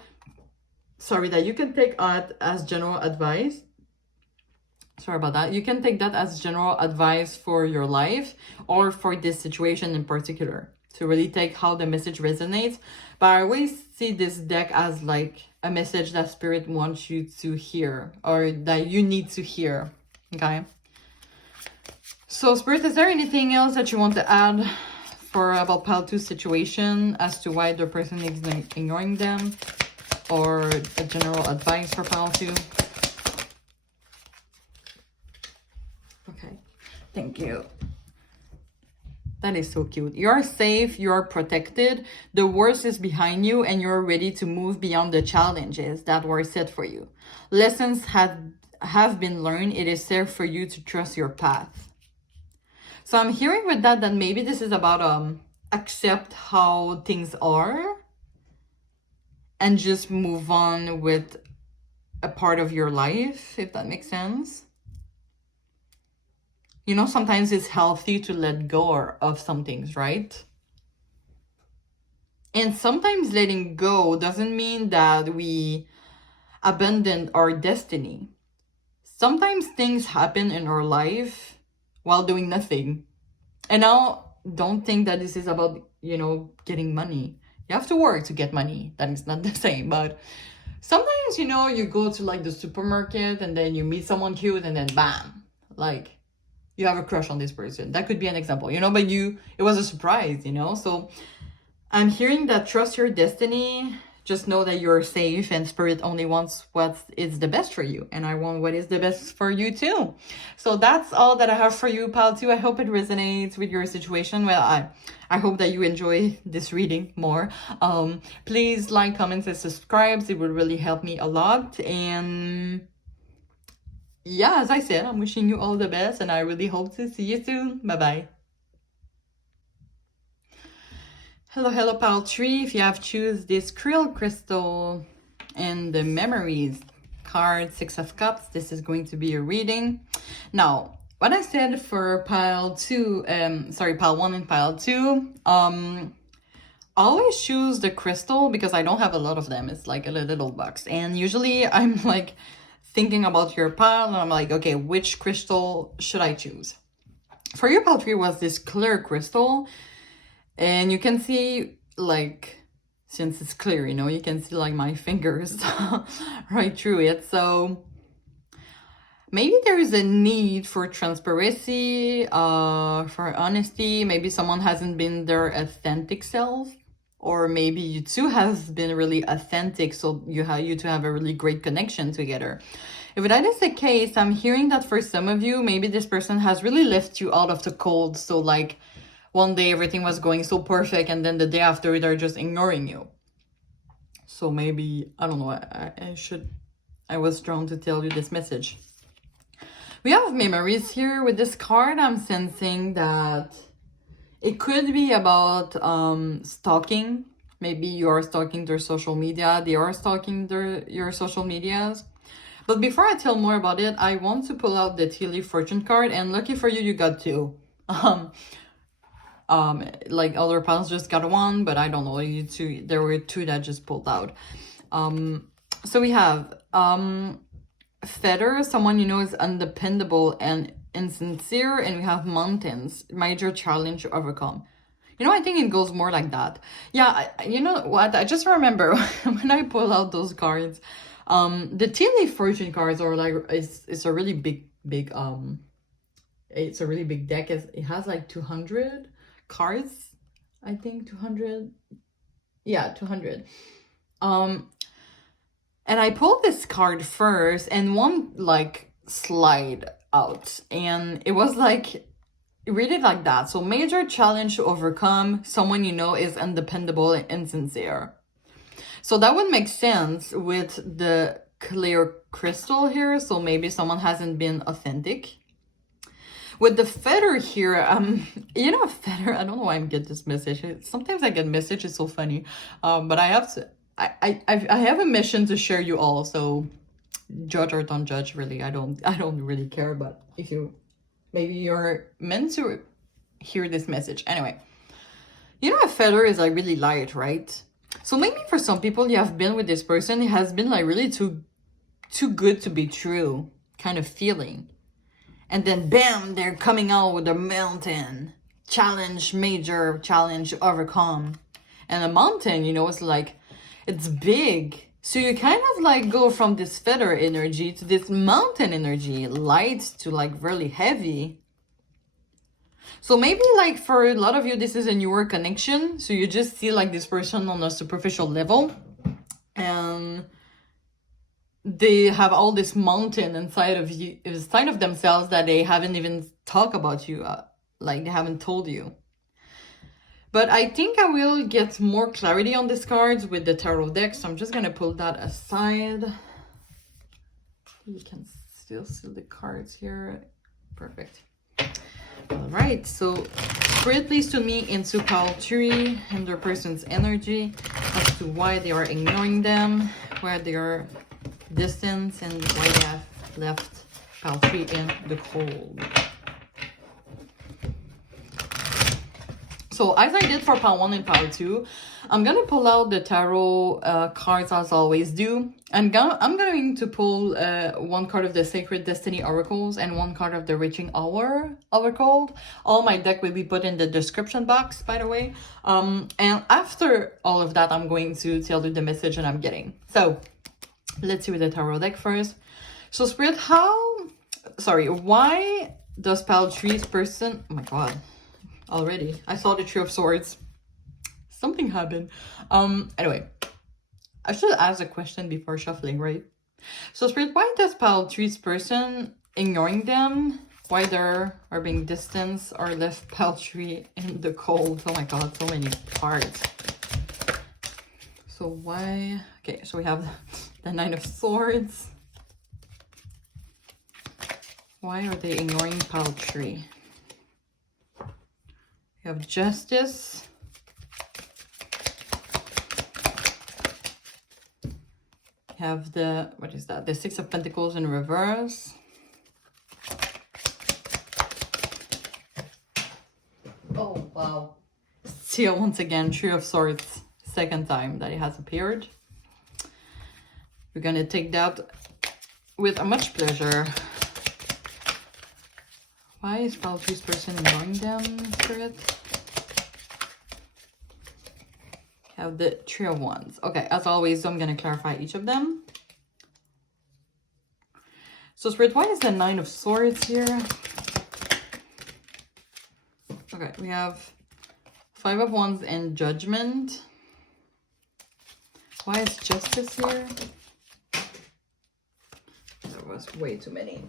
Sorry, that you can take it as general advice. Sorry about that. You can take that as general advice for your life or for this situation in particular, to really take how the message resonates. But I always see this deck as like a message that Spirit wants you to hear, or that you need to hear. Okay. So Spirit, is there anything else that you want to add for about Pile 2 situation as to why the person is ignoring them, or a general advice for Pile 2? Okay, thank you. That is so cute. You're safe, you're protected, the worst is behind you, and you're ready to move beyond the challenges that were set for you. Lessons have been learned. It is safe for you to trust your path. So I'm hearing with that maybe this is about accept how things are and just move on with a part of your life, if that makes sense. You know, sometimes it's healthy to let go of some things, right? And sometimes letting go doesn't mean that we abandon our destiny. Sometimes things happen in our life while doing nothing. And now, don't think that this is about, you know, getting money. You have to work to get money. That is not the same. But sometimes, you know, you go to like the supermarket and then you meet someone cute and then bam, like you have a crush on this person. That could be an example, you know, but it was a surprise, you know. So I'm hearing that trust your destiny. Just know that you're safe, and Spirit only wants what is the best for you. And I want what is the best for you too. So that's all that I have for you, Pile 2. I hope it resonates with your situation. Well, I hope that you enjoy this reading more. Please like, comment, and subscribe. It would really help me a lot. And yeah, as I said, I'm wishing you all the best, and I really hope to see you soon. Bye-bye. Hello, Pile 3. If you have choose this Krill crystal and the memories card, 6 of Cups, this is going to be a reading. Now, what I said for Pile 2, Pile 1 and Pile 2, always choose the crystal because I don't have a lot of them. It's like a little box. And usually I'm like thinking about your pile and I'm like, okay, which crystal should I choose? For your Pile 3 was this clear crystal. And you can see, like, since it's clear, you know, you can see, like, my fingers right through it. So maybe there is a need for transparency, for honesty. Maybe someone hasn't been their authentic self. Or maybe you two have been really authentic, so you two have a really great connection together. If that is the case, I'm hearing that for some of you, maybe this person has really left you out of the cold. So, like, one day everything was going so perfect, and then the day after they're just ignoring you. So maybe, I don't know, I was drawn to tell you this message. We have memories here with this card. I'm sensing that it could be about stalking. Maybe you are stalking their social media. They are stalking your social medias. But before I tell more about it, I want to pull out the Tea Leaf Fortune card. And lucky for you, you got two. Like other piles just got one, but I don't know, there were two that just pulled out. So we have Feather, someone you know is undependable and insincere, and we have Mountains, major challenge to overcome. You know, I think it goes more like that. Yeah, you know what, I just remember when I pull out those cards, the Tea Leaf Fortune cards are like, it's a really big it's a really big deck. It has like 200 cards, I think. 200, yeah, 200. And I pulled this card first, and one like slide out, and it was like read it like that. So major challenge to overcome, someone you know is undependable and insincere. So that would make sense with the clear crystal here. So maybe someone hasn't been authentic. With the feather here, you know, feather, I don't know why I get this message. Sometimes I get messages, so funny. But I have to, I have a mission to share you all. So judge or don't judge, really. I don't really care. But if you, maybe you're meant to hear this message. Anyway, you know, a feather is like really light, right? So maybe for some people, you have been with this person, it has been like really too good to be true kind of feeling. And then bam, they're coming out with a mountain. Challenge, major challenge, overcome. And a mountain, you know, it's like, it's big. So you kind of like go from this feather energy to this mountain energy, light to like really heavy. So maybe like for a lot of you, this is a newer connection. So you just see like this person on a superficial level. And they have all this mountain inside of you, inside of themselves that they haven't even talked about you, like they haven't told you. But I think I will get more clarity on these cards with the tarot deck, so I'm just gonna pull that aside. You can still see the cards here. Perfect. All right, so Spirit, please to me into pile 3 and their person's energy as to why they are ignoring them, why they are distance, and why they have left pile 3 in the cold. So as I did for pile 1 and pile 2, I'm gonna pull out the tarot cards as I always do. I'm going to pull one card of the Sacred Destiny Oracles and one card of the Reaching Hour Oracle. All my deck will be put in the description box, by the way. And after all of that, I'm going to tell you the message that I'm getting. So let's see with the tarot deck first. So Spirit, why does pile 3's person, oh my god, already, I saw the Three of Swords. Something happened. Anyway, I should ask a question before shuffling, right? So Spirit, why does pile 3's person ignoring them? Why they are being distanced or left pile 3 in the cold? Oh my god, so many cards. So why? Okay, so we have the Nine of Swords. Why are they ignoring pile 3? We have Justice. We have the, what is that? The Six of Pentacles in reverse. Oh, wow. Still, once again, Three of Swords. Second time that it has appeared. We're gonna take that with much pleasure. Why is pile 3's person ignoring them, Spirit? Have the Three of Wands. Okay, as always, I'm gonna clarify each of them. So Spirit, why is the Nine of Swords here? Okay, we have Five of Wands and Judgment. Why is Justice here? There was way too many.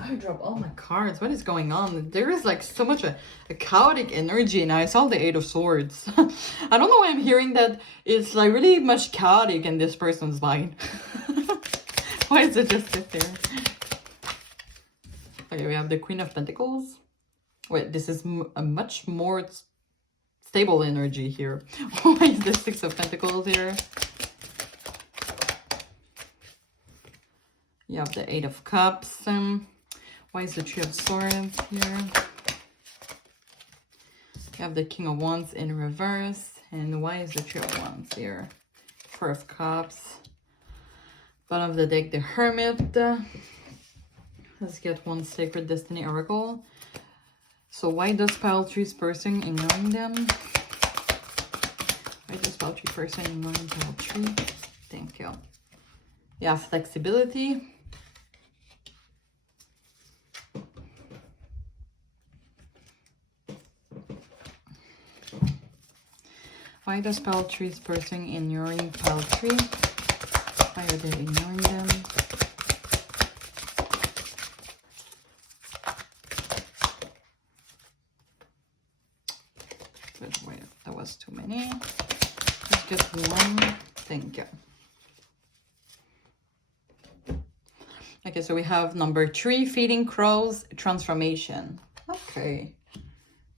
I dropped all my cards. What is going on? There is like so much a chaotic energy, and I saw the Eight of Swords. I don't know why I'm hearing that it's like really much chaotic in this person's mind. Why is it just sit there? Okay, we have the Queen of Pentacles. Wait, this is a much more stable energy here. Why is the Six of Pentacles here? You have the Eight of Cups. Why is the Three of Swords here? You have the King of Wands in reverse. And why is the Three of Wands here? Four of Cups. Bottom of the deck, the Hermit. Let's get one Sacred Destiny Oracle. So why does pile 3's person ignoring them? Why does pile 3 person ignoring pile 3? Thank you. Yeah, flexibility. Why does pile 3's person ignoring pile 3? Why are they ignoring them? Wait, that was too many. Let's get one. Thank you. Okay, so we have number 3, feeding crows, transformation. Okay,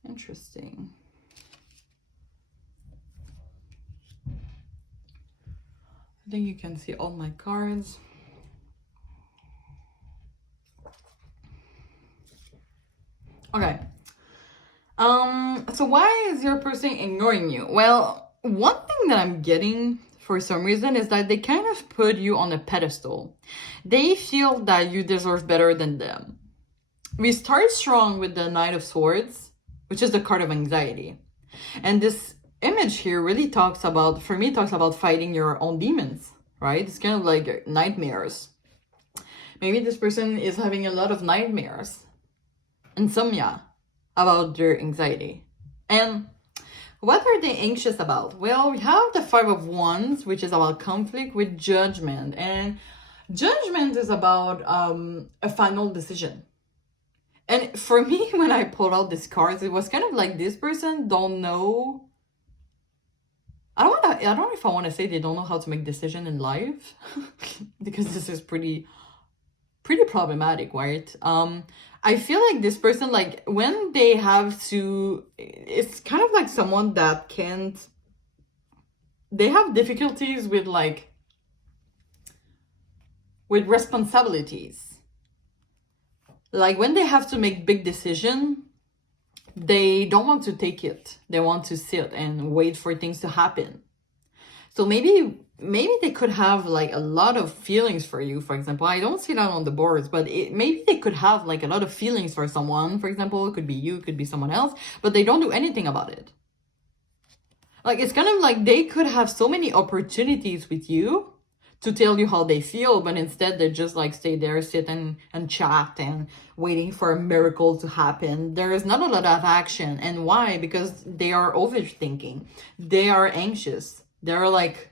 interesting. I think you can see all my cards. Okay. So why is your person ignoring you? Well, one thing that I'm getting for some reason is that they kind of put you on a pedestal. They feel that you deserve better than them. We start strong with the Knight of Swords, which is the card of anxiety. And this image here really talks about, for me, talks about fighting your own demons, right? It's kind of like nightmares. Maybe this person is having a lot of nightmares, insomnia, about their anxiety. And what are they anxious about? Well, we have the 5 of Wands, which is about conflict with judgment. And judgment is about a final decision. And for me, when I pulled out these cards, it was kind of like this person don't know. I don't know if I want to say they don't know how to make decision in life, because this is pretty problematic, right? I feel like this person, like when they have to, it's kind of like someone that can't, they have difficulties with with responsibilities. Like when they have to make big decision, they don't want to take it. They want to sit and wait for things to happen. So maybe they could have like a lot of feelings for you, for example. I don't see that on the boards, but maybe they could have like a lot of feelings for someone. For example, it could be you, it could be someone else, but they don't do anything about it. Like it's kind of like they could have so many opportunities with you to tell you how they feel, but instead they just like stay there, sit and chat and waiting for a miracle to happen. There is not a lot of action. And why? Because they are overthinking. They are anxious. They're like,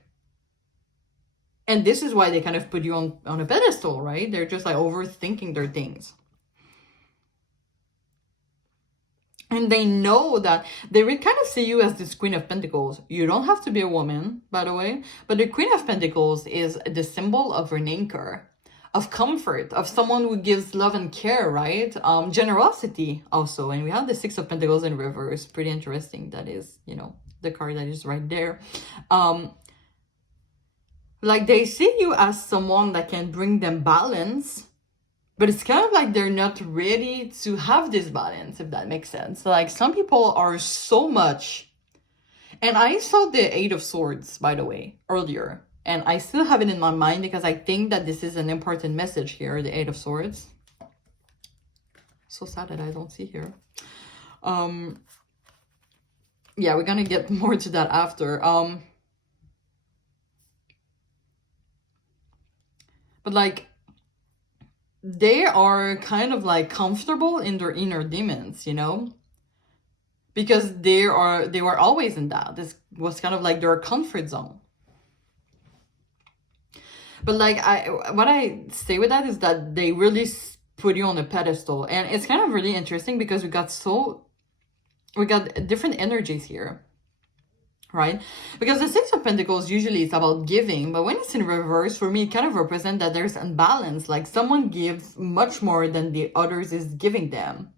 and this is why they kind of put you on a pedestal, right? They're just like overthinking their things. And they know that they will kind of see you as this Queen of Pentacles. You don't have to be a woman, by the way, but the Queen of Pentacles is the symbol of an anchor, of comfort, of someone who gives love and care, right? Generosity also. And we have the 6 of Pentacles in reverse. Pretty interesting. That is, you know, the card that is right there. Like they see you as someone that can bring them balance, but it's kind of like they're not ready to have this balance, if that makes sense. Like some people are so much, and I saw the 8 of Swords, by the way, earlier, and I still have it in my mind because I think that this is an important message here, the 8 of Swords. So sad that I don't see here. Yeah, we're gonna get more to that after. But like, they are kind of like comfortable in their inner demons, you know, because they were always in that. This was kind of like their comfort zone. But like what I say with that is that they really put you on a pedestal, and it's kind of really interesting because we got different energies here, right? Because the 6 of Pentacles usually is about giving, but when it's in reverse, for me, it kind of represents that there's imbalance. Like someone gives much more than the others is giving them,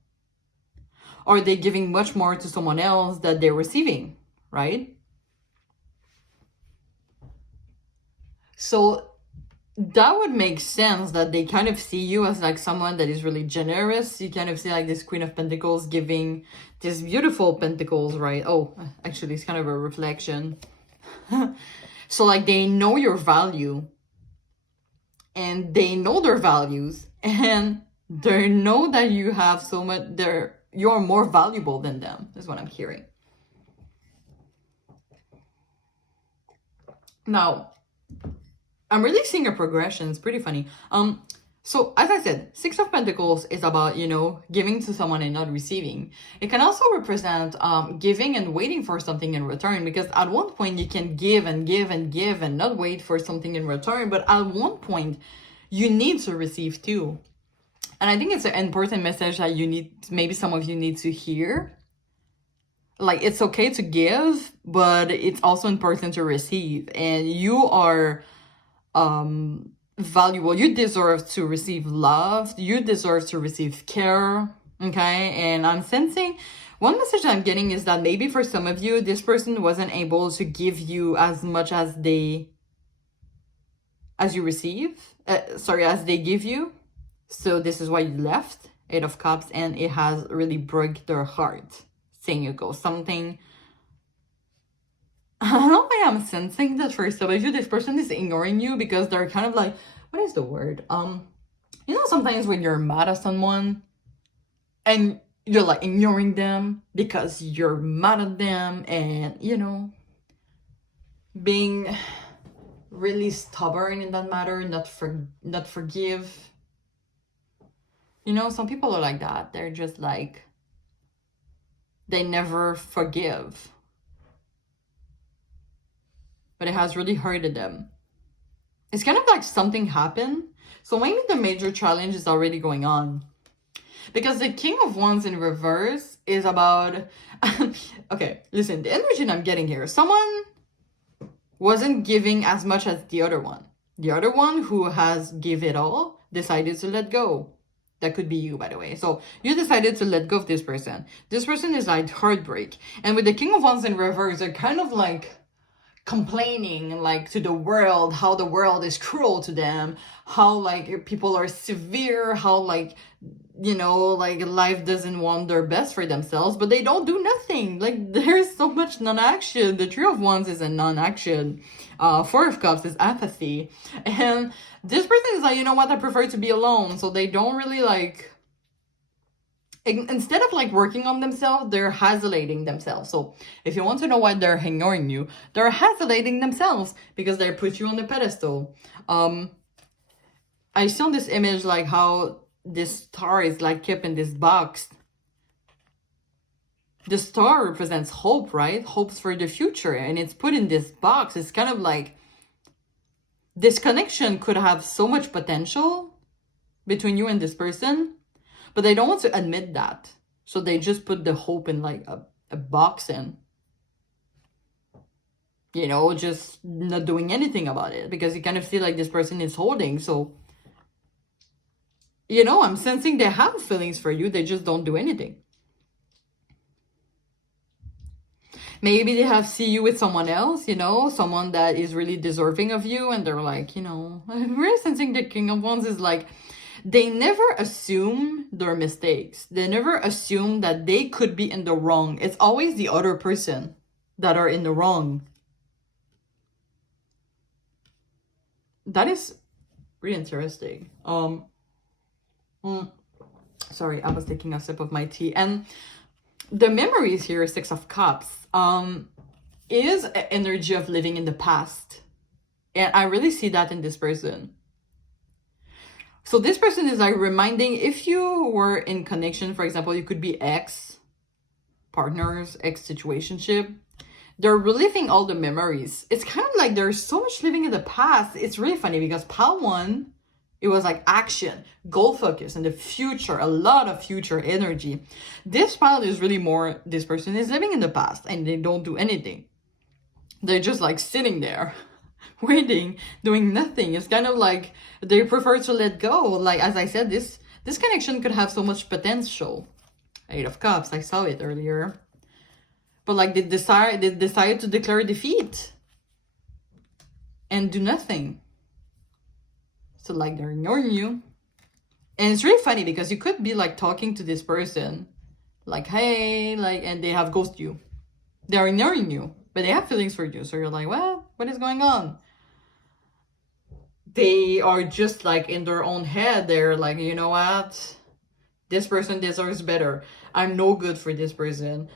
or they're giving much more to someone else that they're receiving, right? So that would make sense that they kind of see you as like someone that is really generous. You kind of see like this Queen of Pentacles giving this beautiful pentacles, right? Oh, actually it's kind of a reflection. So like they know your value, and they know their values, and they know that you have so much, you're more valuable than them, is what I'm hearing. Now, I'm really seeing a progression. It's pretty funny. So as I said, 6 of Pentacles is about, you know, giving to someone and not receiving. It can also represent giving and waiting for something in return, because at one point you can give and give and give and not wait for something in return, but at one point you need to receive too. And I think it's an important message that maybe some of you need to hear. like, it's okay to give, but it's also important to receive. And you are valuable. You deserve to receive love. You deserve to receive care. Okay. And I'm sensing one message I'm getting is that maybe for some of you, this person wasn't able to give you as much as you receive. As they give you. So this is why you left. 8 of Cups, and it has really broke their heart. Saying you go something. I don't know why I'm sensing that for some of you, this person is ignoring you because they're kind of like, what is the word? You know, sometimes when you're mad at someone and you're like ignoring them because you're mad at them, and you know, being really stubborn in that matter, not forgive. You know, some people are like that. They're just like, they never forgive. But it has really hurted them. It's kind of like something happened. So maybe the major challenge is already going on. Because the King of Wands in reverse is about... okay, listen, the energy I'm getting here. Someone wasn't giving as much as the other one. The other one who has give it all decided to let go. That could be you, by the way. So you decided to let go of this person. This person is like heartbreak. And with the King of Wands in reverse, they're kind of like complaining like to the world, how the world is cruel to them, how like people are severe, how like, you know, like life doesn't want their best for themselves, but they don't do nothing. Like there's so much non-action. The Three of Wands is a non-action. 4 of Cups is apathy. And this person is like, you know what, I prefer to be alone. So they don't really like, instead of like working on themselves, they're isolating themselves. So if you want to know why they're ignoring you, they're isolating themselves because they put you on the pedestal. I saw this image like how this star is like kept in this box. The star represents hope, right? Hopes for the future, and it's put in this box. It's kind of like this connection could have so much potential between you and this person, but they don't want to admit that. So they just put the hope in like a box in. You know, just not doing anything about it because you kind of feel like this person is holding. So, you know, I'm sensing they have feelings for you. They just don't do anything. Maybe they have see you with someone else, you know, someone that is really deserving of you. And they're like, you know, I'm really sensing the King of Wands is like, they never assume their mistakes. They never assume that they could be in the wrong. It's always the other person that are in the wrong. That is really interesting. Sorry, I was taking a sip of my tea. And the memories here, 6 of Cups, is an energy of living in the past. And I really see that in this person. So this person is like reminding, if you were in connection, for example, you could be ex-partners, ex-situationship. They're reliving all the memories. It's kind of like there's so much living in the past. It's really funny because pile 1, it was like action, goal focus, and the future, a lot of future energy. This pile is really more, this person is living in the past and they don't do anything. They're just like sitting there, waiting, doing nothing. It's kind of like they prefer to let go. Like, as I said, this connection could have so much potential. 8 of Cups, I saw it earlier. But like they decide to declare defeat and do nothing. So like they're ignoring you. And it's really funny because you could be like talking to this person like, hey, like, and they have ghosted you. They're ignoring you, but they have feelings for you. So you're like, what is going on? They are just like in their own head. They're like, you know what? This person deserves better. I'm no good for this person.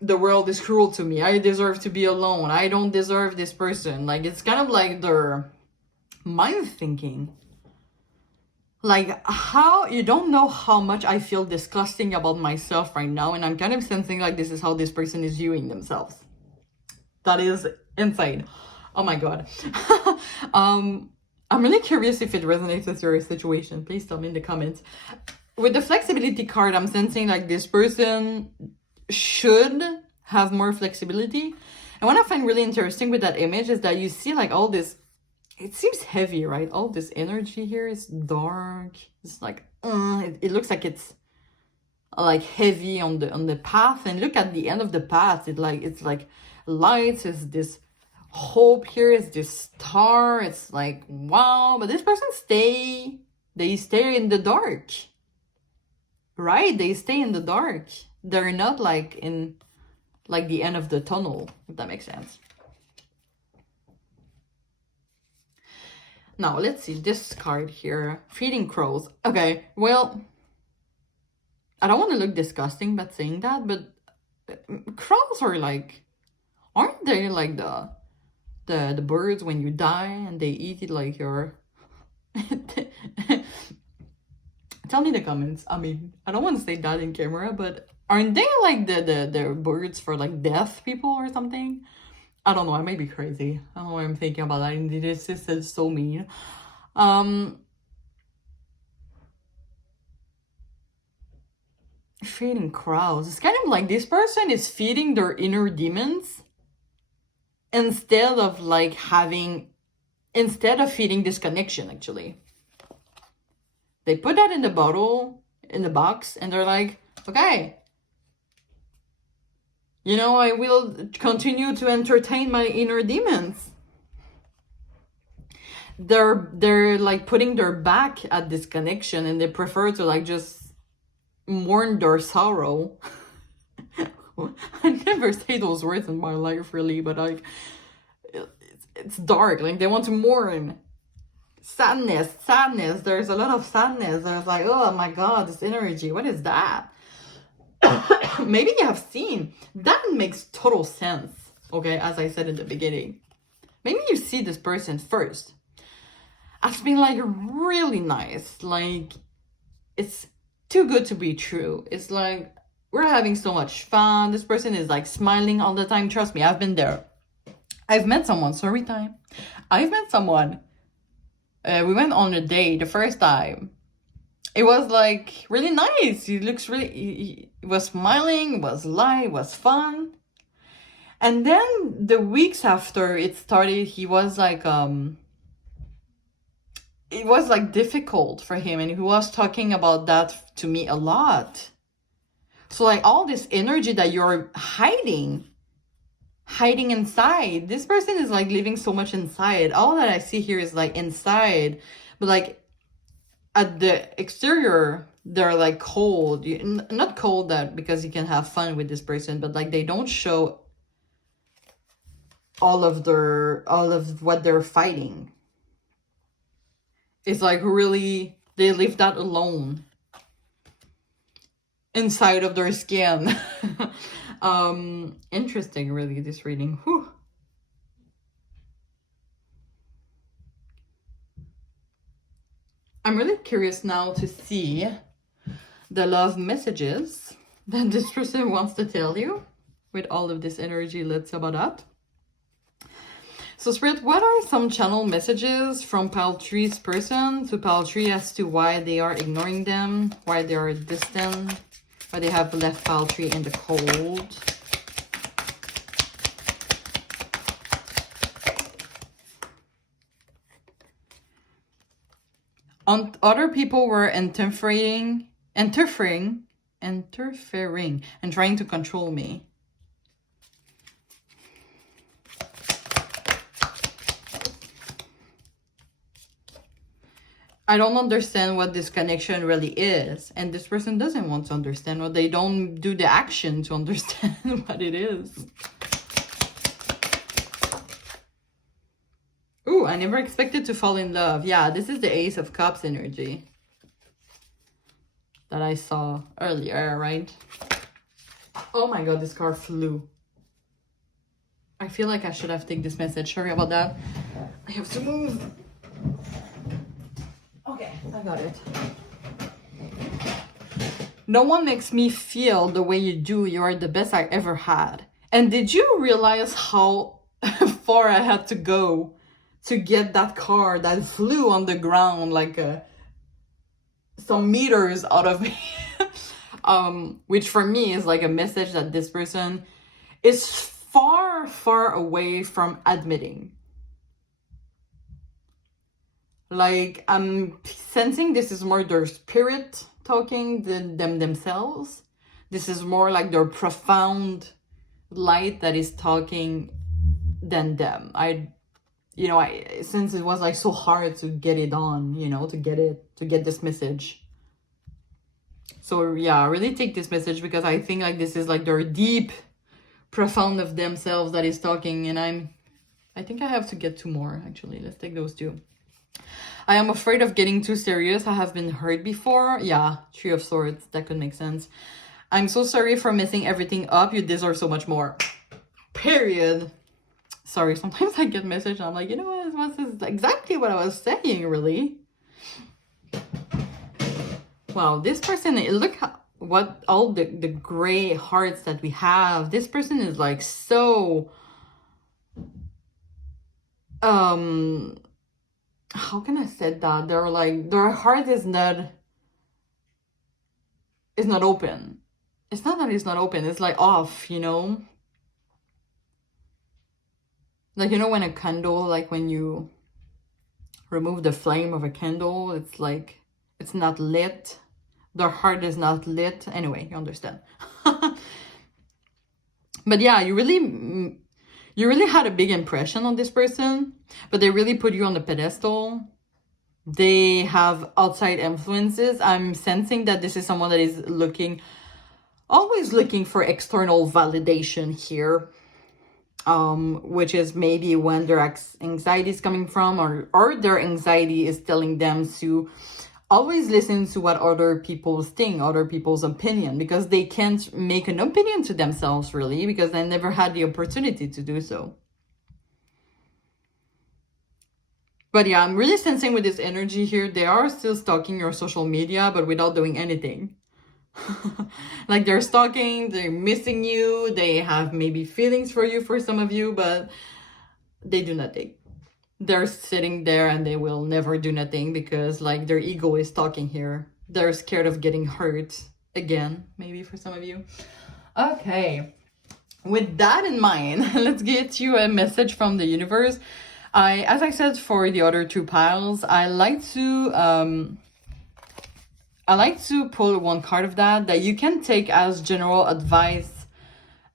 The world is cruel to me. I deserve to be alone. I don't deserve this person. Like, it's kind of like their mind thinking. Like, how you don't know how much I feel disgusting about myself right now, and I'm kind of sensing like this is how this person is viewing themselves. That is insane. Oh my god. I'm really curious if it resonates with your situation. Please tell me in the comments. With the flexibility card, I'm sensing like this person should have more flexibility. And what I find really interesting with that image is that you see like all this, it seems heavy, right? All this energy here is dark. It's like, it looks like it's like heavy on the path. And look at the end of the path. It's like lights, is this hope here, is this star. It's like, wow. But this person they stay in the dark, right? They stay in the dark. They're not like in like the end of the tunnel, if that makes sense. Now, let's see this card here. Feeding crows. Okay, well, I don't want to look disgusting by saying that, but crows are like, aren't they like the birds when you die and they eat it like your... Tell me in the comments. I mean, I don't want to say that in camera, but aren't they like the birds for like deaf people or something? I don't know, I may be crazy. I don't know what I'm thinking about that. Indeed, it's just so mean. Feeding crows. It's kind of like this person is feeding their inner demons instead of feeding this connection, actually. They put that in the bottle, in the box, and they're like, okay, you know, I will continue to entertain my inner demons. They're like putting their back at this connection, and they prefer to like just mourn their sorrow. I never say those words in my life, really, but like, it's dark. Like, they want to mourn. Sadness. There's a lot of sadness. There's like, oh my god, this energy. What is that? Maybe you have seen. That makes total sense. Okay, as I said in the beginning. Maybe you see this person first as being like really nice. Like, it's too good to be true. It's like, we're having so much fun. This person is like smiling all the time. Trust me, I've been there. I've met someone. I've met someone. We went on a date the first time. It was like really nice. He looks really, he was smiling, was light, was fun. And then the weeks after it started, he was like, it was like difficult for him. And he was talking about that to me a lot. So like all this energy that you're hiding inside, this person is like living so much inside. All that I see here is like inside, but like at the exterior, they're like cold. Not cold that because you can have fun with this person, but like they don't show all of what they're fighting. It's like really, they leave that alone inside of their skin. Interesting, really, this reading. Whew. I'm really curious now to see the love messages that this person wants to tell you with all of this energy. Let's see about that. So Spirit, what are some channel messages from Pile 3's person to Pile 3 as to why they are ignoring them, why they are distant, why they have left Pile 3 in the cold? Other people were interfering and trying to control me. I don't understand what this connection really is. And this person doesn't want to understand, or they don't do the action to understand what it is. Ooh, I never expected to fall in love. Yeah, this is the Ace of Cups energy that I saw earlier, right? Oh my god, this card flew. I feel like I should have taken this message. Sorry about that. I have to move. Okay, I got it. No one makes me feel the way you do. You are the best I ever had. And did you realize how far I had to go to get that card that flew on the ground like some meters out of me? which for me is like a message that this person is far, far away from admitting. Like, I'm sensing this is more their spirit talking than them themselves. This is more like their profound light that is talking than them. Since it was like so hard to get it on, to get this message. So yeah, really take this message, because I think like this is like their deep, profound of themselves that is talking. And I think I have to get 2 more, actually. Let's take those 2. I am afraid of getting too serious. I have been hurt before. Yeah, 3 of Swords. That could make sense. I'm so sorry for messing everything up. You deserve so much more. Period. Sorry, sometimes I get messages and I'm like, what is exactly what I was saying, really. Wow, this person, look what all the gray hearts that we have. This person is like so how can I say that? They're like, their heart is not open. It's not that it's not open, it's like off, Like, when a candle, like when you remove the flame of a candle, it's like, it's not lit. Their heart is not lit. Anyway, you understand. But yeah, you really had a big impression on this person, but they really put you on the pedestal. They have outside influences. I'm sensing that this is someone that is always looking for external validation here. Which is maybe when their anxiety is coming from, or their anxiety is telling them to always listen to what other people think, other people's opinion, because they can't make an opinion to themselves, really, because they never had the opportunity to do so. But yeah, I'm really sensing with this energy here, they are still stalking your social media, but without doing anything. Like, they're stalking, they're missing you, they have maybe feelings for you, for some of you, but they do nothing. They're sitting there and they will never do nothing, because like their ego is talking here. They're scared of getting hurt again, maybe for some of you. Okay, with that in mind, let's get you a message from the universe. As I said for the other 2 piles, I like to pull one card of that you can take as general advice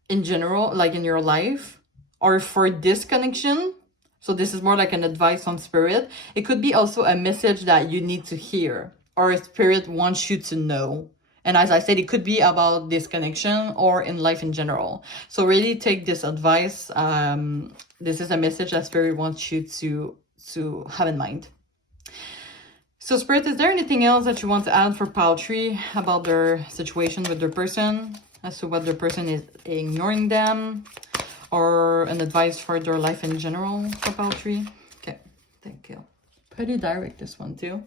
in general, like in your life, or for this connection. So this is more like an advice on spirit. It could be also a message that you need to hear, or a spirit wants you to know. And as I said, it could be about this connection or in life in general. So really take this advice. This is a message that spirit wants you to have in mind. So Spirit, is there anything else that you want to add for pile 3 about their situation with their person, as to what their person is ignoring them, or an advice for their life in general for pile 3? Okay, thank you. Pretty direct, this one too.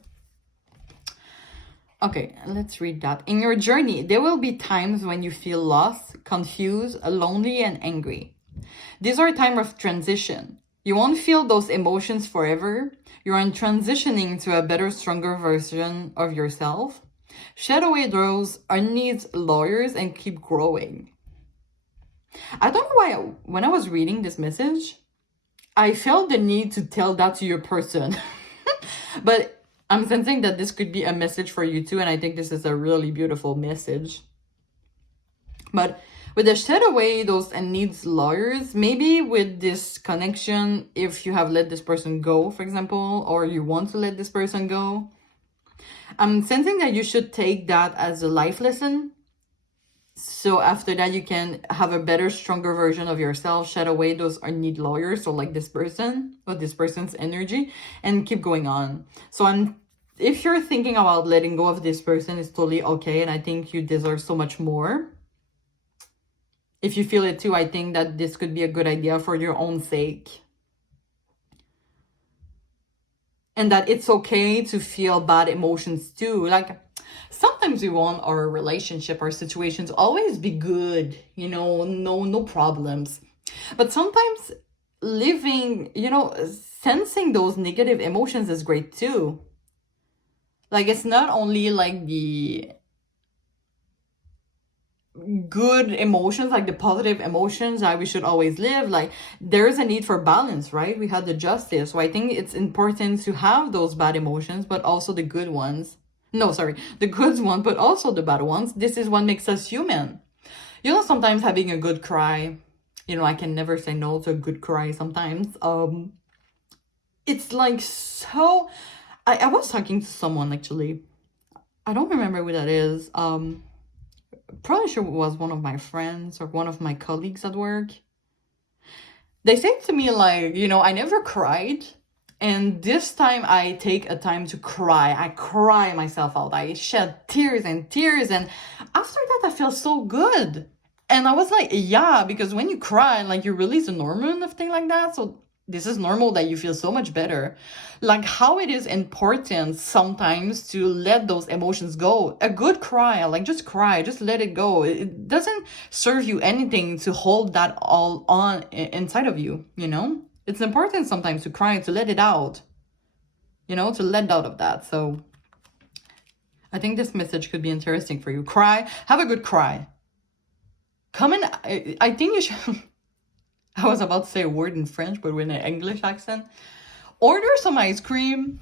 Okay, let's read that. In your journey, there will be times when you feel lost, confused, lonely, and angry. These are a time of transition. You won't feel those emotions forever. You're transitioning to a better, stronger version of yourself. Shed away those unneeded layers and keep growing. I don't know why, when I was reading this message, I felt the need to tell that to your person. But I'm sensing that this could be a message for you too, and I think this is a really beautiful message. But with the shed away those unneeded layers, maybe with this connection, if you have let this person go, for example, or you want to let this person go, I'm sensing that you should take that as a life lesson. So after that, you can have a better, stronger version of yourself, shed away those unneeded layers, so like this person, or this person's energy, and keep going on. So if you're thinking about letting go of this person, it's totally okay, and I think you deserve so much more. If you feel it too, I think that this could be a good idea for your own sake. And that it's okay to feel bad emotions too. Like, sometimes we want our relationship, our situations always be good, no problems. But sometimes living, sensing those negative emotions is great too. Like, it's not only like good emotions, like the positive emotions that we should always live. Like there is a need for balance, right? We had the justice. So I think it's important to have those bad emotions, but also the good ones. No, sorry, the good ones, but also the bad ones. This is what makes us human. You know, sometimes having a good cry, you know, I can never say no to a good cry sometimes. It's like so I was talking to someone actually. I don't remember who that is. Probably sure it was one of my friends or one of my colleagues at work. They said to me like, you know, I never cried. And this time I take a time to cry. I cry myself out. I shed tears and tears. And after that, I feel so good. And I was like, yeah, because when you cry, like you release a hormone of thing like that. So this is normal that you feel so much better. Like how it is important sometimes to let those emotions go. A good cry, like just cry, just let it go. It doesn't serve you anything to hold that all on inside of you, you know? It's important sometimes to cry, to let it out, you know, to let out of that. So I think this message could be interesting for you. Cry, have a good cry. Come in, I think you should, I was about to say a word in French, but with an English accent. Order some ice cream,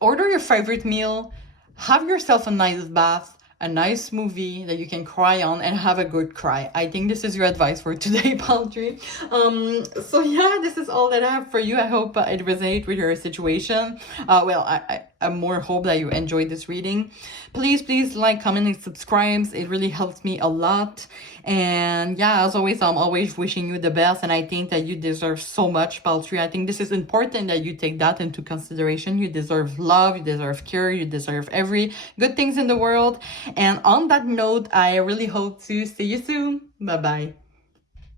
order your favorite meal, have yourself a nice bath, a nice movie that you can cry on, and have a good cry. I think this is your advice for today, Paltry. So yeah, this is all that I have for you. I hope it resonates with your situation. I more hope that you enjoyed this reading. Please like, comment, and subscribe. It really helps me a lot. And yeah, as always, I'm always wishing you the best. And I think that you deserve so much, Paltry. I think this is important that you take that into consideration. You deserve love, you deserve care, you deserve every good things in the world. And on that note, I really hope to see you soon. Bye-bye.